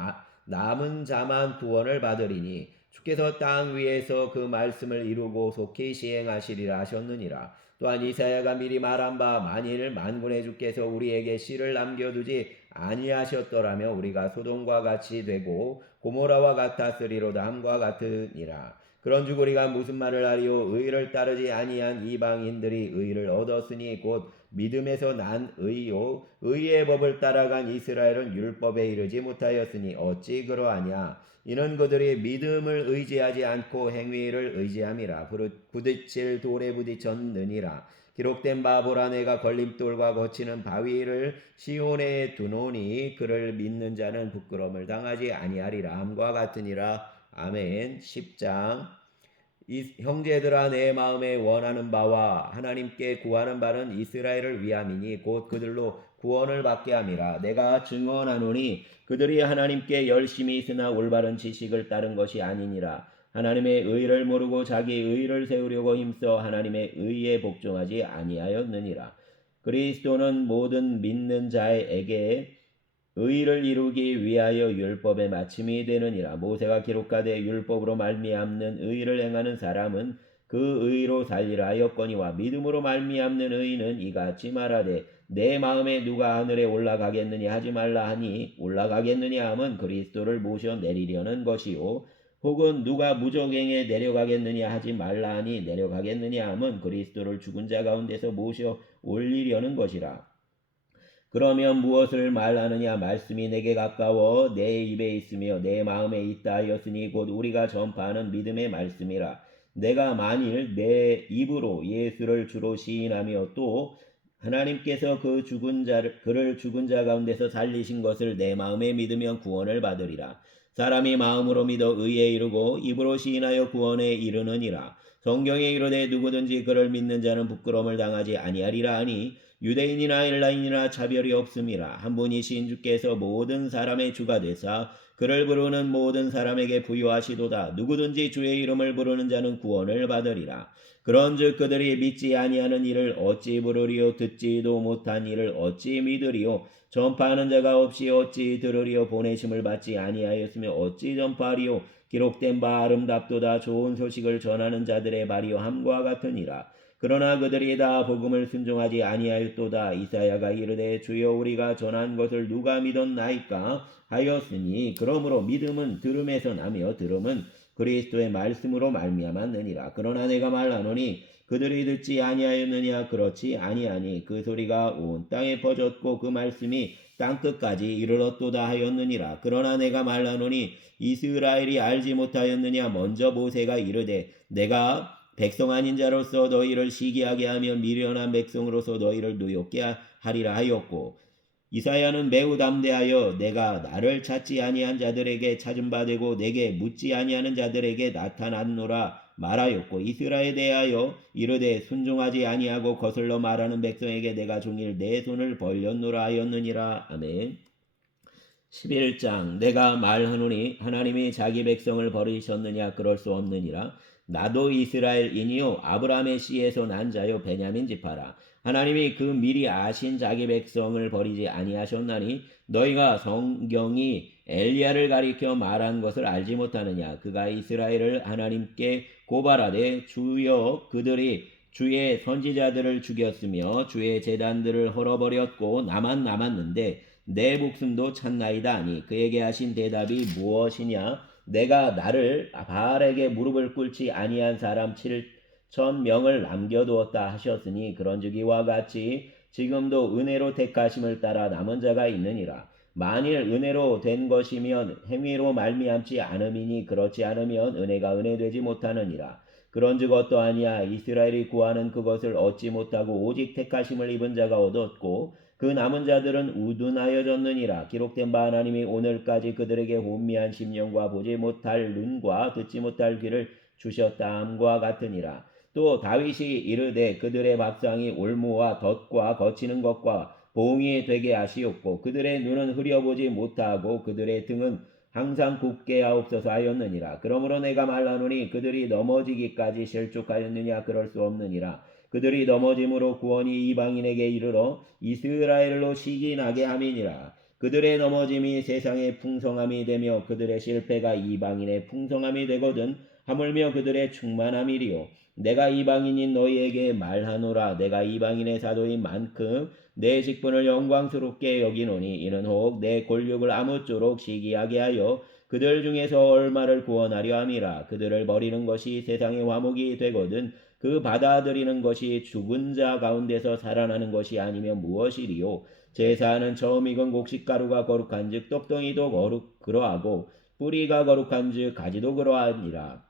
남은 자만 구원을 받으리니 주께서 땅 위에서 그 말씀을 이루고 속히 시행하시리라 하셨느니라. 또한 이사야가 미리 말한 바 만일 만군의 주께서 우리에게 씨를 남겨두지 아니하셨더라면 우리가 소돔과 같이 되고 고모라와 같았으리로다 함과 같으니라. 그런즉 우리가 무슨 말을 하리요? 의를 따르지 아니한 이방인들이 의를 얻었으니 곧 믿음에서 난 의요 의의 법을 따라간 이스라엘은 율법에 이르지 못하였으니 어찌 그러하냐? 이는 그들이 믿음을 의지하지 않고 행위를 의지함이라. 부딪힐 돌에 부딪혔느니라. 기록된 바 보라 내가 걸림돌과 거치는 바위를 시온에 두노니 그를 믿는 자는 부끄러움을 당하지 아니하리라 함과 같으니라. 아멘. 10장 이 형제들아 내 마음에 원하는 바와 하나님께 구하는 바는 이스라엘을 위함이니 곧 그들로 구원을 받게 함이라. 내가 증언하노니 그들이 하나님께 열심히 있으나 올바른 지식을 따른 것이 아니니라. 하나님의 의를 모르고 자기 의를 세우려고 힘써 하나님의 의에 복종하지 아니하였느니라. 그리스도는 모든 믿는 자에게 의를 이루기 위하여 율법의 마침이 되느니라. 모세가 기록하되 율법으로 말미암는 의를 행하는 사람은 그 의로 살리라 하였거니와 믿음으로 말미암는 의는 이같이 말하되 내 마음에 누가 하늘에 올라가겠느냐 하지 말라 하니 올라가겠느냐 함은 그리스도를 모셔 내리려는 것이요 혹은 누가 무적행에 내려가겠느냐 하지 말라 하니 내려가겠느냐 함은 그리스도를 죽은 자 가운데서 모셔 올리려는 것이라. 그러면 무엇을 말하느냐? 말씀이 내게 가까워 내 입에 있으며 내 마음에 있다 하였으니 곧 우리가 전파하는 믿음의 말씀이라. 내가 만일 내 입으로 예수를 주로 시인하며 또 하나님께서 그를 죽은 자 가운데서 살리신 것을 내 마음에 믿으면 구원을 받으리라. 사람이 마음으로 믿어 의에 이르고 입으로 시인하여 구원에 이르느니라. 성경에 이르되 누구든지 그를 믿는 자는 부끄러움을 당하지 아니하리라 하니 유대인이나 헬라인이나 차별이 없음이라. 한 분이신 주께서 모든 사람의 주가 되사 그를 부르는 모든 사람에게 부유하시도다. 누구든지 주의 이름을 부르는 자는 구원을 받으리라. 그런즉 그들이 믿지 아니하는 이를 어찌 부르리요? 듣지도 못한 이를 어찌 믿으리요? 전파하는 자가 없이 어찌 들으리요? 보내심을 받지 아니하였으며 어찌 전파하리요? 기록된 바 아름답도다. 좋은 소식을 전하는 자들의 말이요 함과 같으니라. 그러나 그들이 다 복음을 순종하지 아니하였도다. 이사야가 이르되 주여 우리가 전한 것을 누가 믿었나이까 하였으니 그러므로 믿음은 들음에서 나며 들음은 그리스도의 말씀으로 말미암았느니라. 그러나 내가 말하노니 그들이 듣지 아니하였느냐? 그렇지 아니하니 그 소리가 온 땅에 퍼졌고 그 말씀이 땅끝까지 이르렀도다 하였느니라. 그러나 내가 말하노니 이스라엘이 알지 못하였느냐? 먼저 모세가 이르되 내가 백성 아닌 자로서 너희를 시기하게 하며 미련한 백성으로서 너희를 노엽게 하리라 하였고, 이사야는 매우 담대하여 내가 나를 찾지 아니한 자들에게 찾은 바 되고 내게 묻지 아니하는 자들에게 나타났노라 말하였고, 이스라엘에 대하여 이르되 순종하지 아니하고 거슬러 말하는 백성에게 내가 종일 내 손을 벌렸노라 하였느니라. 아멘. 11장 내가 말하노니 하나님이 자기 백성을 버리셨느냐? 그럴 수 없느니라. 나도 이스라엘인이요 아브라함의 씨에서 난 자요 베냐민 지파라. 하나님이 그 미리 아신 자기 백성을 버리지 아니하셨나니 너희가 성경이 엘리야를 가리켜 말한 것을 알지 못하느냐? 그가 이스라엘을 하나님께 고발하되 주여 그들이 주의 선지자들을 죽였으며 주의 제단들을 헐어버렸고 나만 남았는데 내 목숨도 찾나이다 하니 그에게 하신 대답이 무엇이냐? 내가 나를 바알에게 무릎을 꿇지 아니한 사람 7,000명을 남겨두었다 하셨으니 그런즉 이와 같이 지금도 은혜로 택하심을 따라 남은 자가 있느니라. 만일 은혜로 된 것이면 행위로 말미암지 않음이니 그렇지 않으면 은혜가 은혜되지 못하느니라. 그런즉 어떠하냐? 이스라엘이 구하는 그것을 얻지 못하고 오직 택하심을 입은 자가 얻었고 그 남은 자들은 우둔하여졌느니라. 기록된 바 하나님이 오늘까지 그들에게 혼미한 심령과 보지 못할 눈과 듣지 못할 귀를 주셨다함과 같으니라. 또 다윗이 이르되 그들의 밥상이 올무와 덫과 거치는 것과 봉이 되게 하시옵고 그들의 눈은 흐려보지 못하고 그들의 등은 항상 굳게 하옵소서 하였느니라. 그러므로 내가 말하노니 그들이 넘어지기까지 실족하였느냐? 그럴 수 없느니라. 그들이 넘어짐으로 구원이 이방인에게 이르러 이스라엘로 시기나게 함이니라. 그들의 넘어짐이 세상의 풍성함이 되며 그들의 실패가 이방인의 풍성함이 되거든 하물며 그들의 충만함이리요. 내가 이방인인 너희에게 말하노라. 내가 이방인의 사도인 만큼 내 직분을 영광스럽게 여기노니 이는 혹 내 권력을 아무쪼록 시기하게 하여 그들 중에서 얼마를 구원하려 함이라. 그들을 버리는 것이 세상의 화목이 되거든 그 받아들이는 것이 죽은 자 가운데서 살아나는 것이 아니면 무엇이리요? 제사하는 처음 익은 곡식가루가 거룩한즉 떡덩이도 그러하고 뿌리가 거룩한즉 가지도 그러하니라.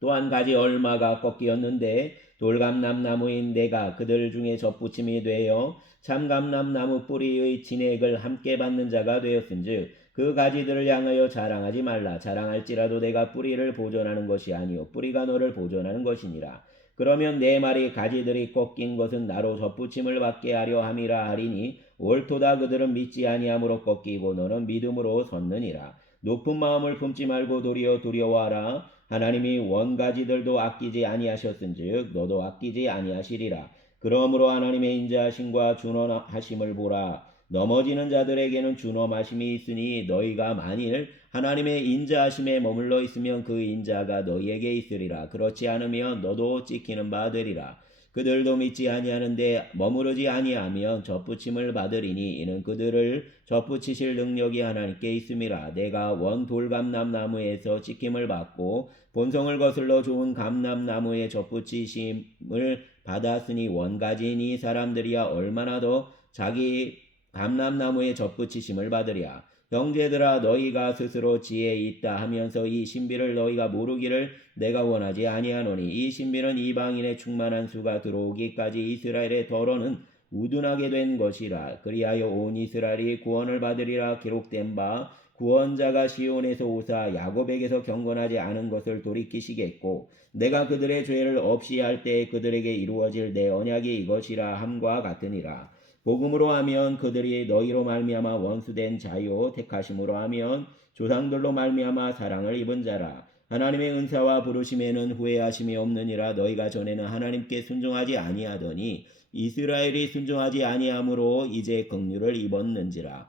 또한 가지 얼마가 꺾이었는데 돌감람나무인 내가 그들 중에 접붙임이 되어 참감람나무 뿌리의 진액을 함께 받는 자가 되었은즉 그 가지들을 향하여 자랑하지 말라. 자랑할지라도 내가 뿌리를 보존하는 것이 아니요 뿌리가 너를 보존하는 것이니라. 그러면 내 말이 가지들이 꺾인 것은 나로 접붙임을 받게 하려 함이라 하리니 옳도다. 그들은 믿지 아니함으로 꺾이고 너는 믿음으로 섰느니라. 높은 마음을 품지 말고 도리어 두려워하라. 하나님이 원가지들도 아끼지 아니하셨은즉 너도 아끼지 아니하시리라. 그러므로 하나님의 인자하심과 준엄하심을 보라. 넘어지는 자들에게는 준엄하심이 있으니 너희가 만일 하나님의 인자하심에 머물러 있으면 그 인자가 너희에게 있으리라. 그렇지 않으면 너도 찍히는 바 되리라. 그들도 믿지 아니하는데 머무르지 아니하면 접붙임을 받으리니 이는 그들을 접붙이실 능력이 하나님께 있음이라. 내가 원 돌감람나무에서 지킴을 받고 본성을 거슬러 좋은 감람나무에 접붙이심을 받았으니 원가진 이 사람들이야 얼마나 더 자기 감람나무에 접붙이심을 받으랴. 형제들아 너희가 스스로 지혜 있다 하면서 이 신비를 너희가 모르기를 내가 원하지 아니하노니 이 신비는 이방인의 충만한 수가 들어오기까지 이스라엘의 덫은 우둔하게 된 것이라. 그리하여 온 이스라엘이 구원을 받으리라. 기록된 바 구원자가 시온에서 오사 야곱에게서 경건하지 않은 것을 돌이키시겠고 내가 그들의 죄를 없이 할 때에 그들에게 이루어질 내 언약이 이것이라 함과 같으니라. 복음으로 하면 그들이 너희로 말미암아 원수된 자요 택하심으로 하면 조상들로 말미암아 사랑을 입은 자라. 하나님의 은사와 부르심에는 후회하심이 없느니라. 너희가 전에는 하나님께 순종하지 아니하더니 이스라엘이 순종하지 아니함으로 이제 긍휼을 입었는지라.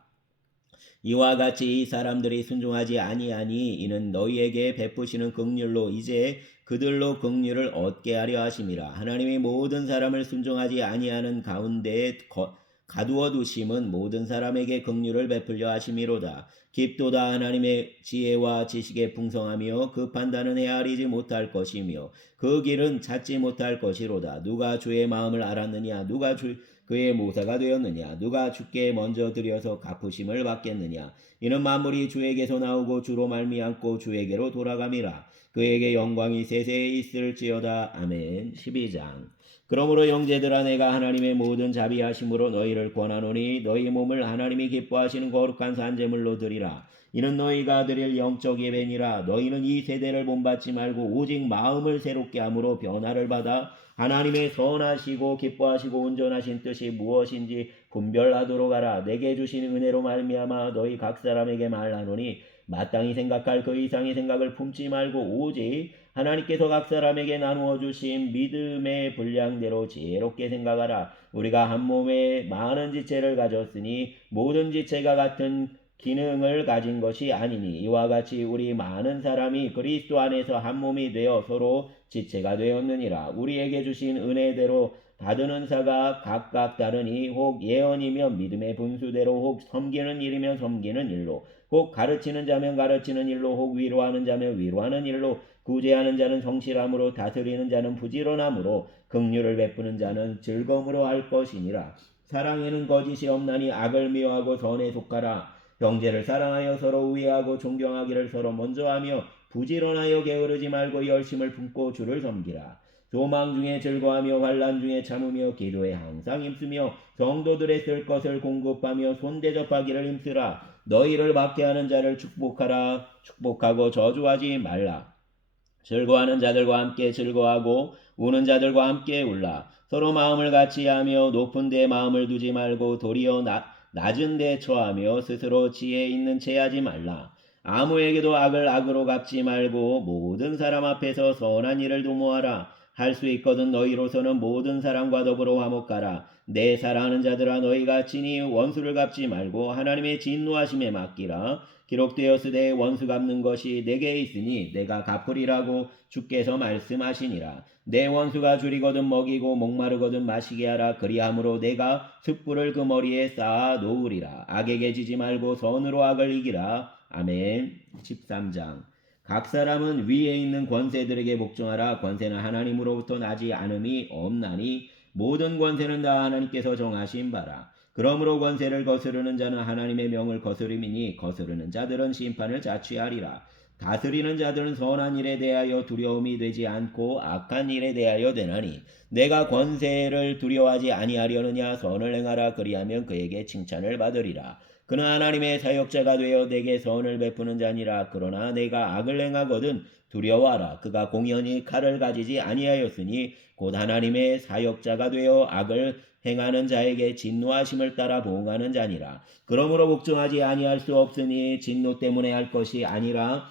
이와 같이 이 사람들이 순종하지 아니하니 이는 너희에게 베푸시는 긍휼로 이제 그들로 긍휼을 얻게 하려 하심이라. 하나님이 모든 사람을 순종하지 아니하는 가운데에 가두어 두심은 모든 사람에게 긍휼을 베풀려 하심이로다. 깊도다. 하나님의 지혜와 지식에 풍성하며 그 판단은 헤아리지 못할 것이며 그 길은 찾지 못할 것이로다. 누가 주의 마음을 알았느냐? 누가 그의 모사가 되었느냐? 누가 주께 먼저 드려서 갚으심을 받겠느냐? 이는 만물이 주에게서 나오고 주로 말미암고 주에게로 돌아감이라. 그에게 영광이 세세히 있을지어다. 아멘. 12장. 그러므로 형제들아 내가 하나님의 모든 자비하심으로 너희를 권하노니 너희 몸을 하나님이 기뻐하시는 거룩한 산제물로 드리라. 이는 너희가 드릴 영적 예배니라. 너희는 이 세대를 본받지 말고 오직 마음을 새롭게 함으로 변화를 받아 하나님의 선하시고 기뻐하시고 온전하신 뜻이 무엇인지 분별하도록 하라. 내게 주신 은혜로 말미암아 너희 각 사람에게 말하노니 마땅히 생각할 그 이상의 생각을 품지 말고 오직 하나님께서 각 사람에게 나누어 주신 믿음의 분량대로 지혜롭게 생각하라. 우리가 한 몸에 많은 지체를 가졌으니 모든 지체가 같은 기능을 가진 것이 아니니 이와 같이 우리 많은 사람이 그리스도 안에서 한 몸이 되어 서로 지체가 되었느니라. 우리에게 주신 은혜대로 받은 은사가 각각 다르니 혹 예언이면 믿음의 분수대로 혹 섬기는 일이면 섬기는 일로 혹 가르치는 자면 가르치는 일로 혹 위로하는 자면 위로하는 일로 구제하는 자는 성실함으로 다스리는 자는 부지런함으로 긍휼을 베푸는 자는 즐거움으로 할 것이니라. 사랑에는 거짓이 없나니 악을 미워하고 선에 속하라. 형제를 사랑하여 서로 우애하고 존경하기를 서로 먼저 하며 부지런하여 게으르지 말고 열심을 품고 주를 섬기라. 소망 중에 즐거워하며 환난 중에 참으며 기도에 항상 힘쓰며 성도들의 쓸 것을 공급하며 손대접하기를 힘쓰라. 너희를 박해하는 자를 축복하라. 축복하고 저주하지 말라. 즐거워하는 자들과 함께 즐거워하고 우는 자들과 함께 울라. 서로 마음을 같이하며 높은 데 마음을 두지 말고 도리어 낮은 데 처하며 스스로 지혜 있는 채 하지 말라. 아무에게도 악을 악으로 갚지 말고 모든 사람 앞에서 선한 일을 도모하라. 할 수 있거든 너희로서는 모든 사람과 더불어 화목하라. 내 사랑하는 자들아 너희가 친히 원수를 갚지 말고 하나님의 진노하심에 맡기라. 기록되었으되 원수 갚는 것이 내게 있으니 내가 갚으리라고 주께서 말씀하시니라. 내 원수가 줄이거든 먹이고 목마르거든 마시게 하라. 그리함으로 내가 숯불을 그 머리에 쌓아 놓으리라. 악에게 지지 말고 선으로 악을 이기라. 아멘. 13장. 각 사람은 위에 있는 권세들에게 복종하라. 권세는 하나님으로부터 나지 않음이 없나니 모든 권세는 다 하나님께서 정하신 바라. 그러므로 권세를 거스르는 자는 하나님의 명을 거스름이니 거스르는 자들은 심판을 자취하리라. 다스리는 자들은 선한 일에 대하여 두려움이 되지 않고 악한 일에 대하여 되나니 내가 권세를 두려워하지 아니하려느냐. 선을 행하라. 그리하면 그에게 칭찬을 받으리라. 그는 하나님의 사역자가 되어 내게 선을 베푸는 자니라. 그러나 내가 악을 행하거든 두려워하라. 그가 공연히 칼을 가지지 아니하였으니 곧 하나님의 사역자가 되어 악을 행하는 자에게 진노하심을 따라 보응하는 자니라. 그러므로 복종하지 아니할 수 없으니 진노 때문에 할 것이 아니라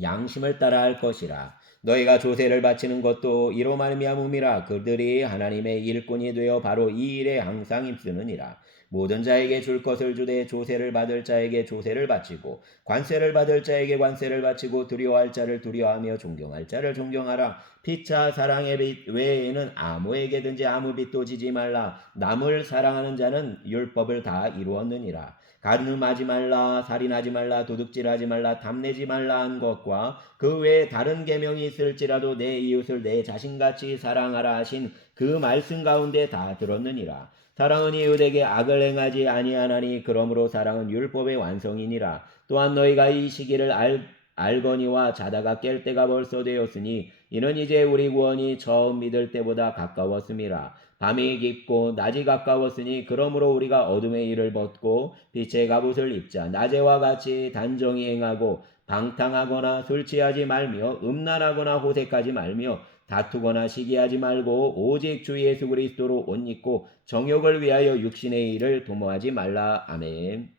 양심을 따라 할 것이라. 너희가 조세를 바치는 것도 이로 말미암음이라. 그들이 하나님의 일꾼이 되어 바로 이 일에 항상 힘쓰느니라. 모든 자에게 줄 것을 주되 조세를 받을 자에게 조세를 바치고 관세를 받을 자에게 관세를 바치고 두려워할 자를 두려워하며 존경할 자를 존경하라. 피차 사랑의 빛 외에는 아무에게든지 아무 빚도 지지 말라. 남을 사랑하는 자는 율법을 다 이루었느니라. 간음하지 말라, 살인하지 말라, 도둑질하지 말라, 탐내지 말라 한 것과 그 외에 다른 계명이 있을지라도 내 이웃을 내 자신같이 사랑하라 하신 그 말씀 가운데 다 들었느니라. 사랑은 이웃에게 악을 행하지 아니하나니 그러므로 사랑은 율법의 완성이니라. 또한 너희가 이 시기를 알거니와 자다가 깰 때가 벌써 되었으니 이는 이제 우리 구원이 처음 믿을 때보다 가까웠음이라. 밤이 깊고 낮이 가까웠으니 그러므로 우리가 어둠의 일을 벗고 빛의 갑옷을 입자. 낮에와 같이 단정히 행하고 방탕하거나 술 취하지 말며 음란하거나 호색하지 말며 다투거나 시기하지 말고 오직 주 예수 그리스도로 옷 입고 정욕을 위하여 육신의 일을 도모하지 말라. 아멘.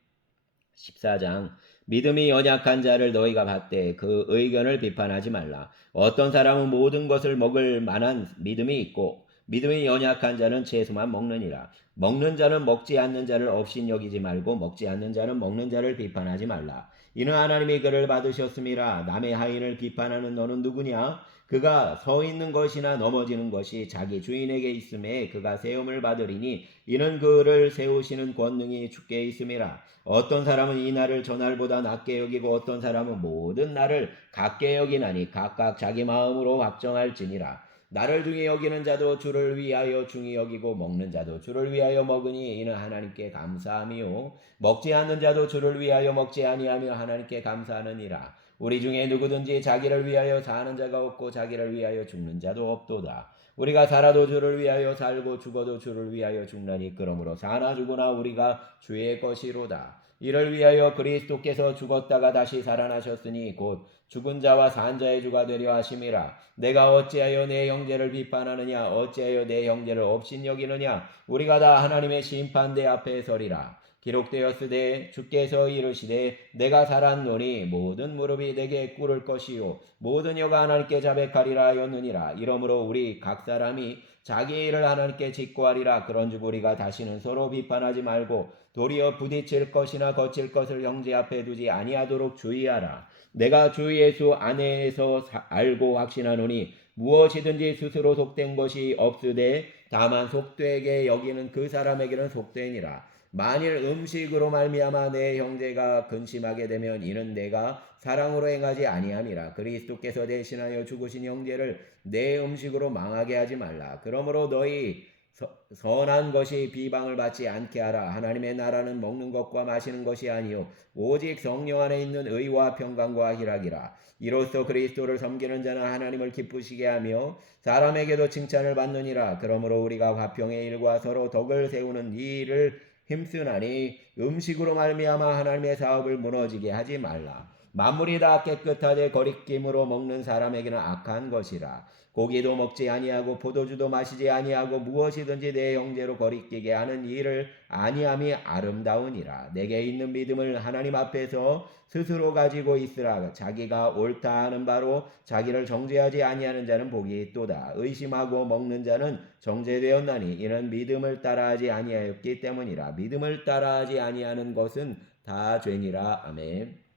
14장. 믿음이 연약한 자를 너희가 봤되 그 의견을 비판하지 말라. 어떤 사람은 모든 것을 먹을 만한 믿음이 있고 믿음이 연약한 자는 채소만 먹느니라. 먹는 자는 먹지 않는 자를 업신여기지 말고 먹지 않는 자는 먹는 자를 비판하지 말라. 이는 하나님이 그를 받으셨음이라. 남의 하인을 비판하는 너는 누구냐? 그가 서 있는 것이나 넘어지는 것이 자기 주인에게 있음에 그가 세움을 받으리니 이는 그를 세우시는 권능이 주께 있음이라. 어떤 사람은 이 날을 저 날보다 낮게 여기고 어떤 사람은 모든 날을 같게 여기나니 각각 자기 마음으로 확정할지니라. 나를 중히 여기는 자도 주를 위하여 중히 여기고 먹는 자도 주를 위하여 먹으니 이는 하나님께 감사함이요 먹지 않는 자도 주를 위하여 먹지 아니하며 하나님께 감사하느니라. 우리 중에 누구든지 자기를 위하여 사는 자가 없고 자기를 위하여 죽는 자도 없도다. 우리가 살아도 주를 위하여 살고 죽어도 주를 위하여 죽나니 그러므로 사나 죽으나 우리가 주의 것이로다. 이를 위하여 그리스도께서 죽었다가 다시 살아나셨으니 곧 죽은 자와 산 자의 주가 되려 하심이라. 내가 어찌하여 내 형제를 비판하느냐? 어찌하여 내 형제를 업신여기느냐? 우리가 다 하나님의 심판대 앞에 서리라. 기록되었으되 주께서 이르시되 내가 살았노니 모든 무릎이 내게 꿇을 것이요 모든 혀가 하나님께 자백하리라 하였느니라. 이러므로 우리 각 사람이 자기 일을 하나님께 직고하리라. 그런즉 우리가 다시는 서로 비판하지 말고 도리어 부딪힐 것이나 거칠 것을 형제 앞에 두지 아니하도록 주의하라. 내가 주 예수 안에서 알고 확신하노니 무엇이든지 스스로 속된 것이 없으되 다만 속되게 여기는 그 사람에게는 속되니라. 만일 음식으로 말미암아 내 형제가 근심하게 되면 이는 내가 사랑으로 행하지 아니함이라. 그리스도께서 대신하여 죽으신 형제를 내 음식으로 망하게 하지 말라. 그러므로 너희 선한 것이 비방을 받지 않게 하라. 하나님의 나라는 먹는 것과 마시는 것이 아니요 오직 성령 안에 있는 의와 평강과 희락이라. 이로써 그리스도를 섬기는 자는 하나님을 기쁘시게 하며 사람에게도 칭찬을 받느니라. 그러므로 우리가 화평의 일과 서로 덕을 세우는 이 일을 힘쓰나니 음식으로 말미암아 하나님의 사업을 무너지게 하지 말라. 만물이 다 깨끗하되 거리낌으로 먹는 사람에게는 악한 것이라. 고기도 먹지 아니하고 포도주도 마시지 아니하고 무엇이든지 내 형제로 거리끼게 하는 일을 아니함이 아름다우니라. 내게 있는 믿음을 하나님 앞에서 스스로 가지고 있으라. 자기가 옳다 하는 바로 자기를 정죄하지 아니하는 자는 복이 있도다. 의심하고 먹는 자는 정죄되었나니 이는 믿음을 따라하지 아니하였기 때문이라. 믿음을 따라하지 아니하는 것은 다 죄니라. 아멘.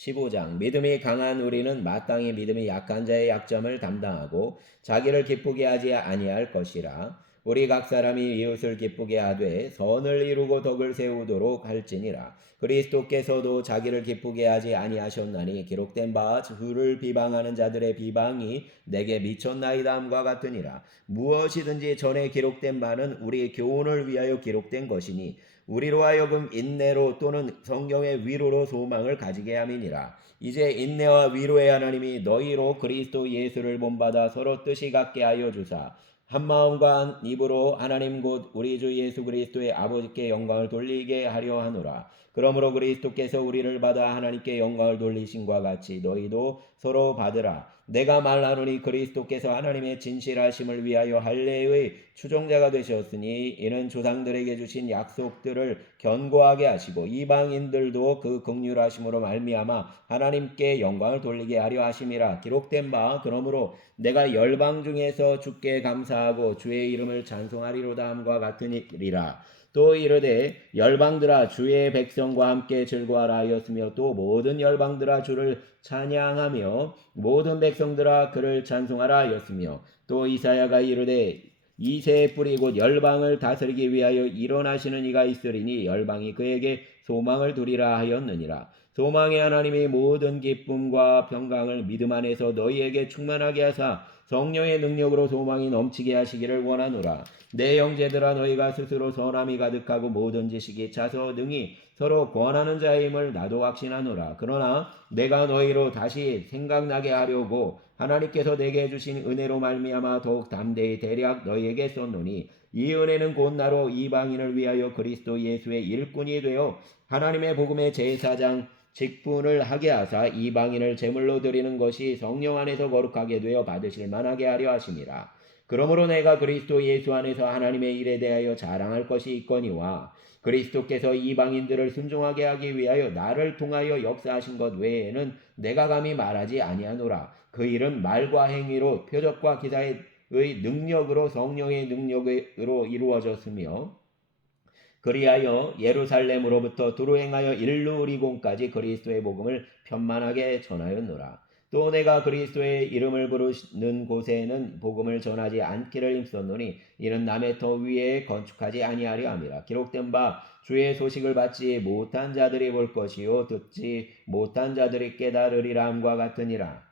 15장. 믿음이 강한 우리는 마땅히 믿음이 약한 자의 약점을 담당하고 자기를 기쁘게 하지 아니할 것이라. 우리 각 사람이 이웃을 기쁘게 하되 선을 이루고 덕을 세우도록 할지니라. 그리스도께서도 자기를 기쁘게 하지 아니하셨나니 기록된 바 주를 비방하는 자들의 비방이 내게 미쳤나이다 함과 같으니라. 무엇이든지 전에 기록된 바는 우리 교훈을 위하여 기록된 것이니 우리로 하여금 인내로 또는 성경의 위로로 소망을 가지게 함이니라. 이제 인내와 위로의 하나님이 너희로 그리스도 예수를 본받아 서로 뜻이 같게 하여 주사 한 마음과 한 입으로 하나님 곧 우리 주 예수 그리스도의 아버지께 영광을 돌리게 하려 하노라. 그러므로 그리스도께서 우리를 받아 하나님께 영광을 돌리신과 같이 너희도 서로 받으라. 내가 말하노니 그리스도께서 하나님의 진실하심을 위하여 할례의 추종자가 되셨으니 이는 조상들에게 주신 약속들을 견고하게 하시고 이방인들도 그 긍휼하심으로 말미암아 하나님께 영광을 돌리게 하려 하심이라. 기록된 바 그러므로 내가 열방 중에서 주께 감사하고 주의 이름을 찬송하리로다 함과 같으니라. 또 이르되 열방들아 주의 백성과 함께 즐거워하라 하였으며 또 모든 열방들아 주를 찬양하며 모든 백성들아 그를 찬송하라 하였으며 또 이사야가 이르되 이새의 뿌리 곧 열방을 다스리기 위하여 일어나시는 이가 있으리니 열방이 그에게 소망을 두리라 하였느니라. 소망의 하나님이 모든 기쁨과 평강을 믿음 안에서 너희에게 충만하게 하사 성령의 능력으로 소망이 넘치게 하시기를 원하노라. 내 형제들아 너희가 스스로 선함이 가득하고 모든 지식이 차서 능히 서로 권하는 자임을 나도 확신하노라. 그러나 내가 너희로 다시 생각나게 하려고 하나님께서 내게 주신 은혜로 말미암아 더욱 담대히 대략 너희에게 썼노니 이 은혜는 곧 나로 이방인을 위하여 그리스도 예수의 일꾼이 되어 하나님의 복음의 제사장 직분을 하게 하사 이방인을 제물로 드리는 것이 성령 안에서 거룩하게 되어 받으실 만하게 하려 하심이라. 그러므로 내가 그리스도 예수 안에서 하나님의 일에 대하여 자랑할 것이 있거니와 그리스도께서 이방인들을 순종하게 하기 위하여 나를 통하여 역사하신 것 외에는 내가 감히 말하지 아니하노라. 그 일은 말과 행위로 표적과 기사의 능력으로 성령의 능력으로 이루어졌으며 그리하여 예루살렘으로부터 두루 행하여 일루리공까지 그리스도의 복음을 편만하게 전하였노라. 또 내가 그리스도의 이름을 부르는 곳에는 복음을 전하지 않기를 힘썼노니 이는 남의 터 위에 건축하지 아니하려 함이라. 기록된 바 주의 소식을 받지 못한 자들이 볼 것이요 듣지 못한 자들이 깨달으리라 함과 같으니라.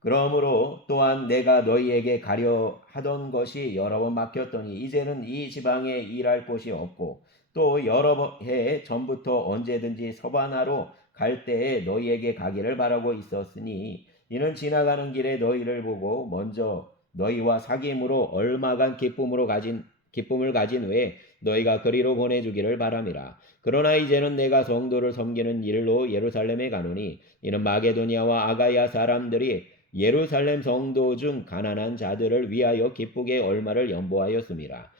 그러므로 또한 내가 너희에게 가려 하던 것이 여러 번 막혔더니 이제는 이 지방에 일할 곳이 없고 또 여러 해 전부터 언제든지 서바나로 갈 때에 너희에게 가기를 바라고 있었으니 이는 지나가는 길에 너희를 보고 먼저 너희와 사귐으로 얼마간 기쁨을 가진 후에 너희가 그리로 보내주기를 바람이라. 그러나 이제는 내가 성도를 섬기는 일로 예루살렘에 가노니 이는 마게도니아와 아가야 사람들이 예루살렘 성도 중 가난한 자들을 위하여 기쁘게 얼마를 연보하였음이라.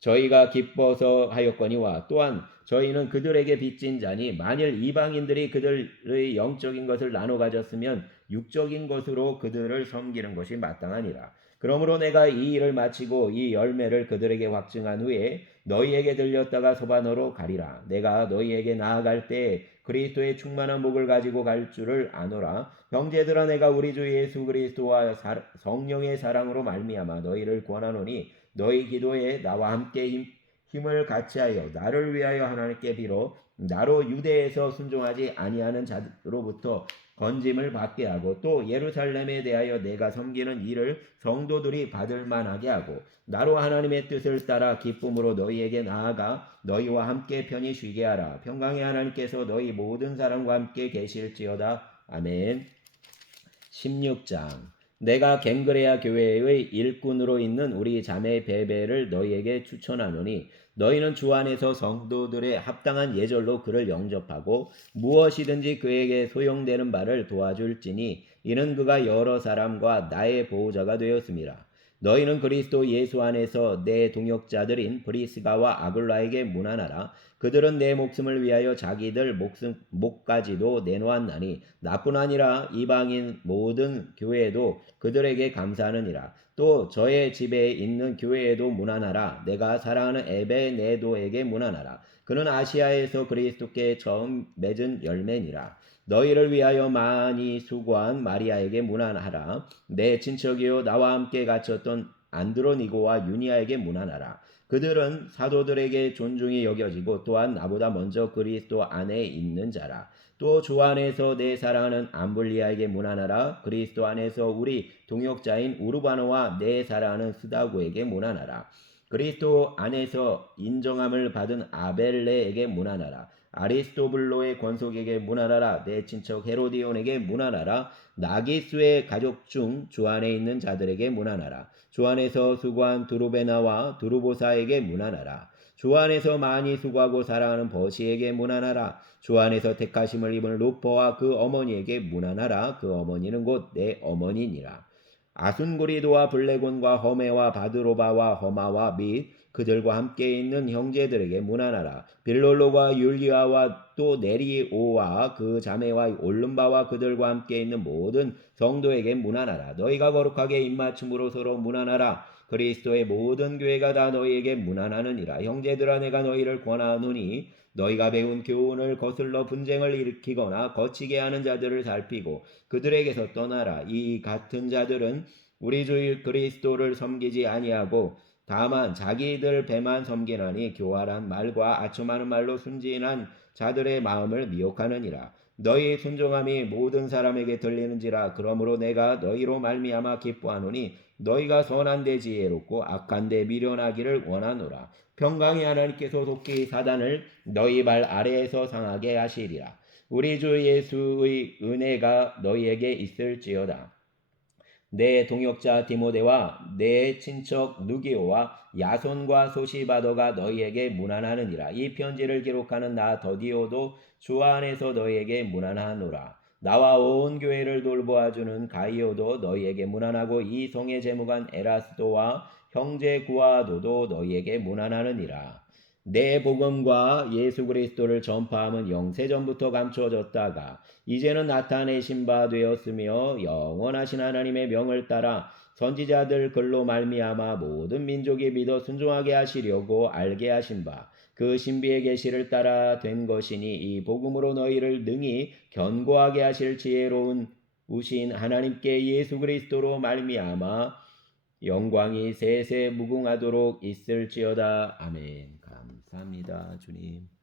저희가 기뻐서 하였거니와 또한 저희는 그들에게 빚진 자니 만일 이방인들이 그들의 영적인 것을 나눠 가졌으면 육적인 것으로 그들을 섬기는 것이 마땅하니라. 그러므로 내가 이 일을 마치고 이 열매를 그들에게 확증한 후에 너희에게 들렸다가 소바노로 가리라. 내가 너희에게 나아갈 때에 그리스도의 충만한 복을 가지고 갈 줄을 아노라. 형제들아 내가 우리 주 예수 그리스도와 성령의 사랑으로 말미암아 너희를 권하노니 너희 기도에 나와 함께 힘을 같이하여 나를 위하여 하나님께 빌어 나로 유대에서 순종하지 아니하는 자로부터 건짐을 받게 하고 또 예루살렘에 대하여 내가 섬기는 일을 성도들이 받을 만하게 하고 나로 하나님의 뜻을 따라 기쁨으로 너희에게 나아가 너희와 함께 편히 쉬게 하라. 평강의 하나님께서 너희 모든 사람과 함께 계실지어다. 아멘. 16장 내가 갱그레아 교회의 일꾼으로 있는 우리 자매 베베를 너희에게 추천하노니 너희는 주 안에서 성도들의 합당한 예절로 그를 영접하고 무엇이든지 그에게 소용되는 바를 도와줄지니 이는 그가 여러 사람과 나의 보호자가 되었음이라. 너희는 그리스도 예수 안에서 내 동역자들인 브리스가와 아굴라에게 문안하라. 그들은 내 목숨을 위하여 자기들 목까지도 내놓았나니 나뿐 아니라 이방인 모든 교회에도 그들에게 감사하느니라. 또 저의 집에 있는 교회에도 문안하라. 내가 사랑하는 에베네도에게 문안하라. 그는 아시아에서 그리스도께 처음 맺은 열매니라. 너희를 위하여 많이 수고한 마리아에게 문안하라. 내 친척이요 나와 함께 갇혔던 안드로니고와 유니아에게 문안하라. 그들은 사도들에게 존중이 여겨지고 또한 나보다 먼저 그리스도 안에 있는 자라. 또 주 안에서 내 사랑하는 암블리아에게 문안하라. 그리스도 안에서 우리 동역자인 우르바노와 내 사랑하는 스다고에게 문안하라. 그리스도 안에서 인정함을 받은 아벨레에게 문안하라. 아리스토블로의 권속에게 문안하라. 내 친척 헤로디온에게 문안하라. 나기수의 가족 중 주 안에 있는 자들에게 문안하라. 주 안에서 수고한 두루베나와 두루보사에게 문안하라. 주 안에서 많이 수고하고 사랑하는 버시에게 문안하라. 주 안에서 택하심을 입은 루퍼와 그 어머니에게 문안하라. 그 어머니는 곧 내 어머니니라. 아순고리도와 블레곤과 허메와 바드로바와 허마와 및 그들과 함께 있는 형제들에게 문안하라. 빌롤로가 율리아와 또 네리오와 그 자매와 올름바와 그들과 함께 있는 모든 성도에게 문안하라. 너희가 거룩하게 입맞춤으로 서로 문안하라. 그리스도의 모든 교회가 다 너희에게 문안하느니라. 형제들아 내가 너희를 권하노니 너희가 배운 교훈을 거슬러 분쟁을 일으키거나 거치게 하는 자들을 살피고 그들에게서 떠나라. 이 같은 자들은 우리 주 그리스도를 섬기지 아니하고 다만 자기들 배만 섬기나니 교활한 말과 아첨하는 말로 순진한 자들의 마음을 미혹하느니라. 너희 순종함이 모든 사람에게 들리는지라. 그러므로 내가 너희로 말미암아 기뻐하노니 너희가 선한 데 지혜롭고 악한 데 미련하기를 원하노라. 평강의 하나님께서 속히 사단을 너희 발 아래에서 상하게 하시리라. 우리 주 예수의 은혜가 너희에게 있을지어다. 내 동역자 디모데와 내 친척 누기오와 야손과 소시바더가 너희에게 문안하느니라. 이 편지를 기록하는 나 더디오도 주 안에서 너희에게 문안하노라. 나와 온 교회를 돌보아주는 가이오도 너희에게 문안하고 이 성의 제무관 에라스도와 형제 구아도도 너희에게 문안하느니라. 내 복음과 예수 그리스도를 전파함은 영세전부터 감추어졌다가 이제는 나타내신 바 되었으며 영원하신 하나님의 명을 따라 선지자들 글로 말미암아 모든 민족이 믿어 순종하게 하시려고 알게 하신 바 그 신비의 계시를 따라 된 것이니 이 복음으로 너희를 능히 견고하게 하실 지혜로운 우신 하나님께 예수 그리스도로 말미암아 영광이 세세 무궁하도록 있을지어다. 아멘. 감사합니다, 주님.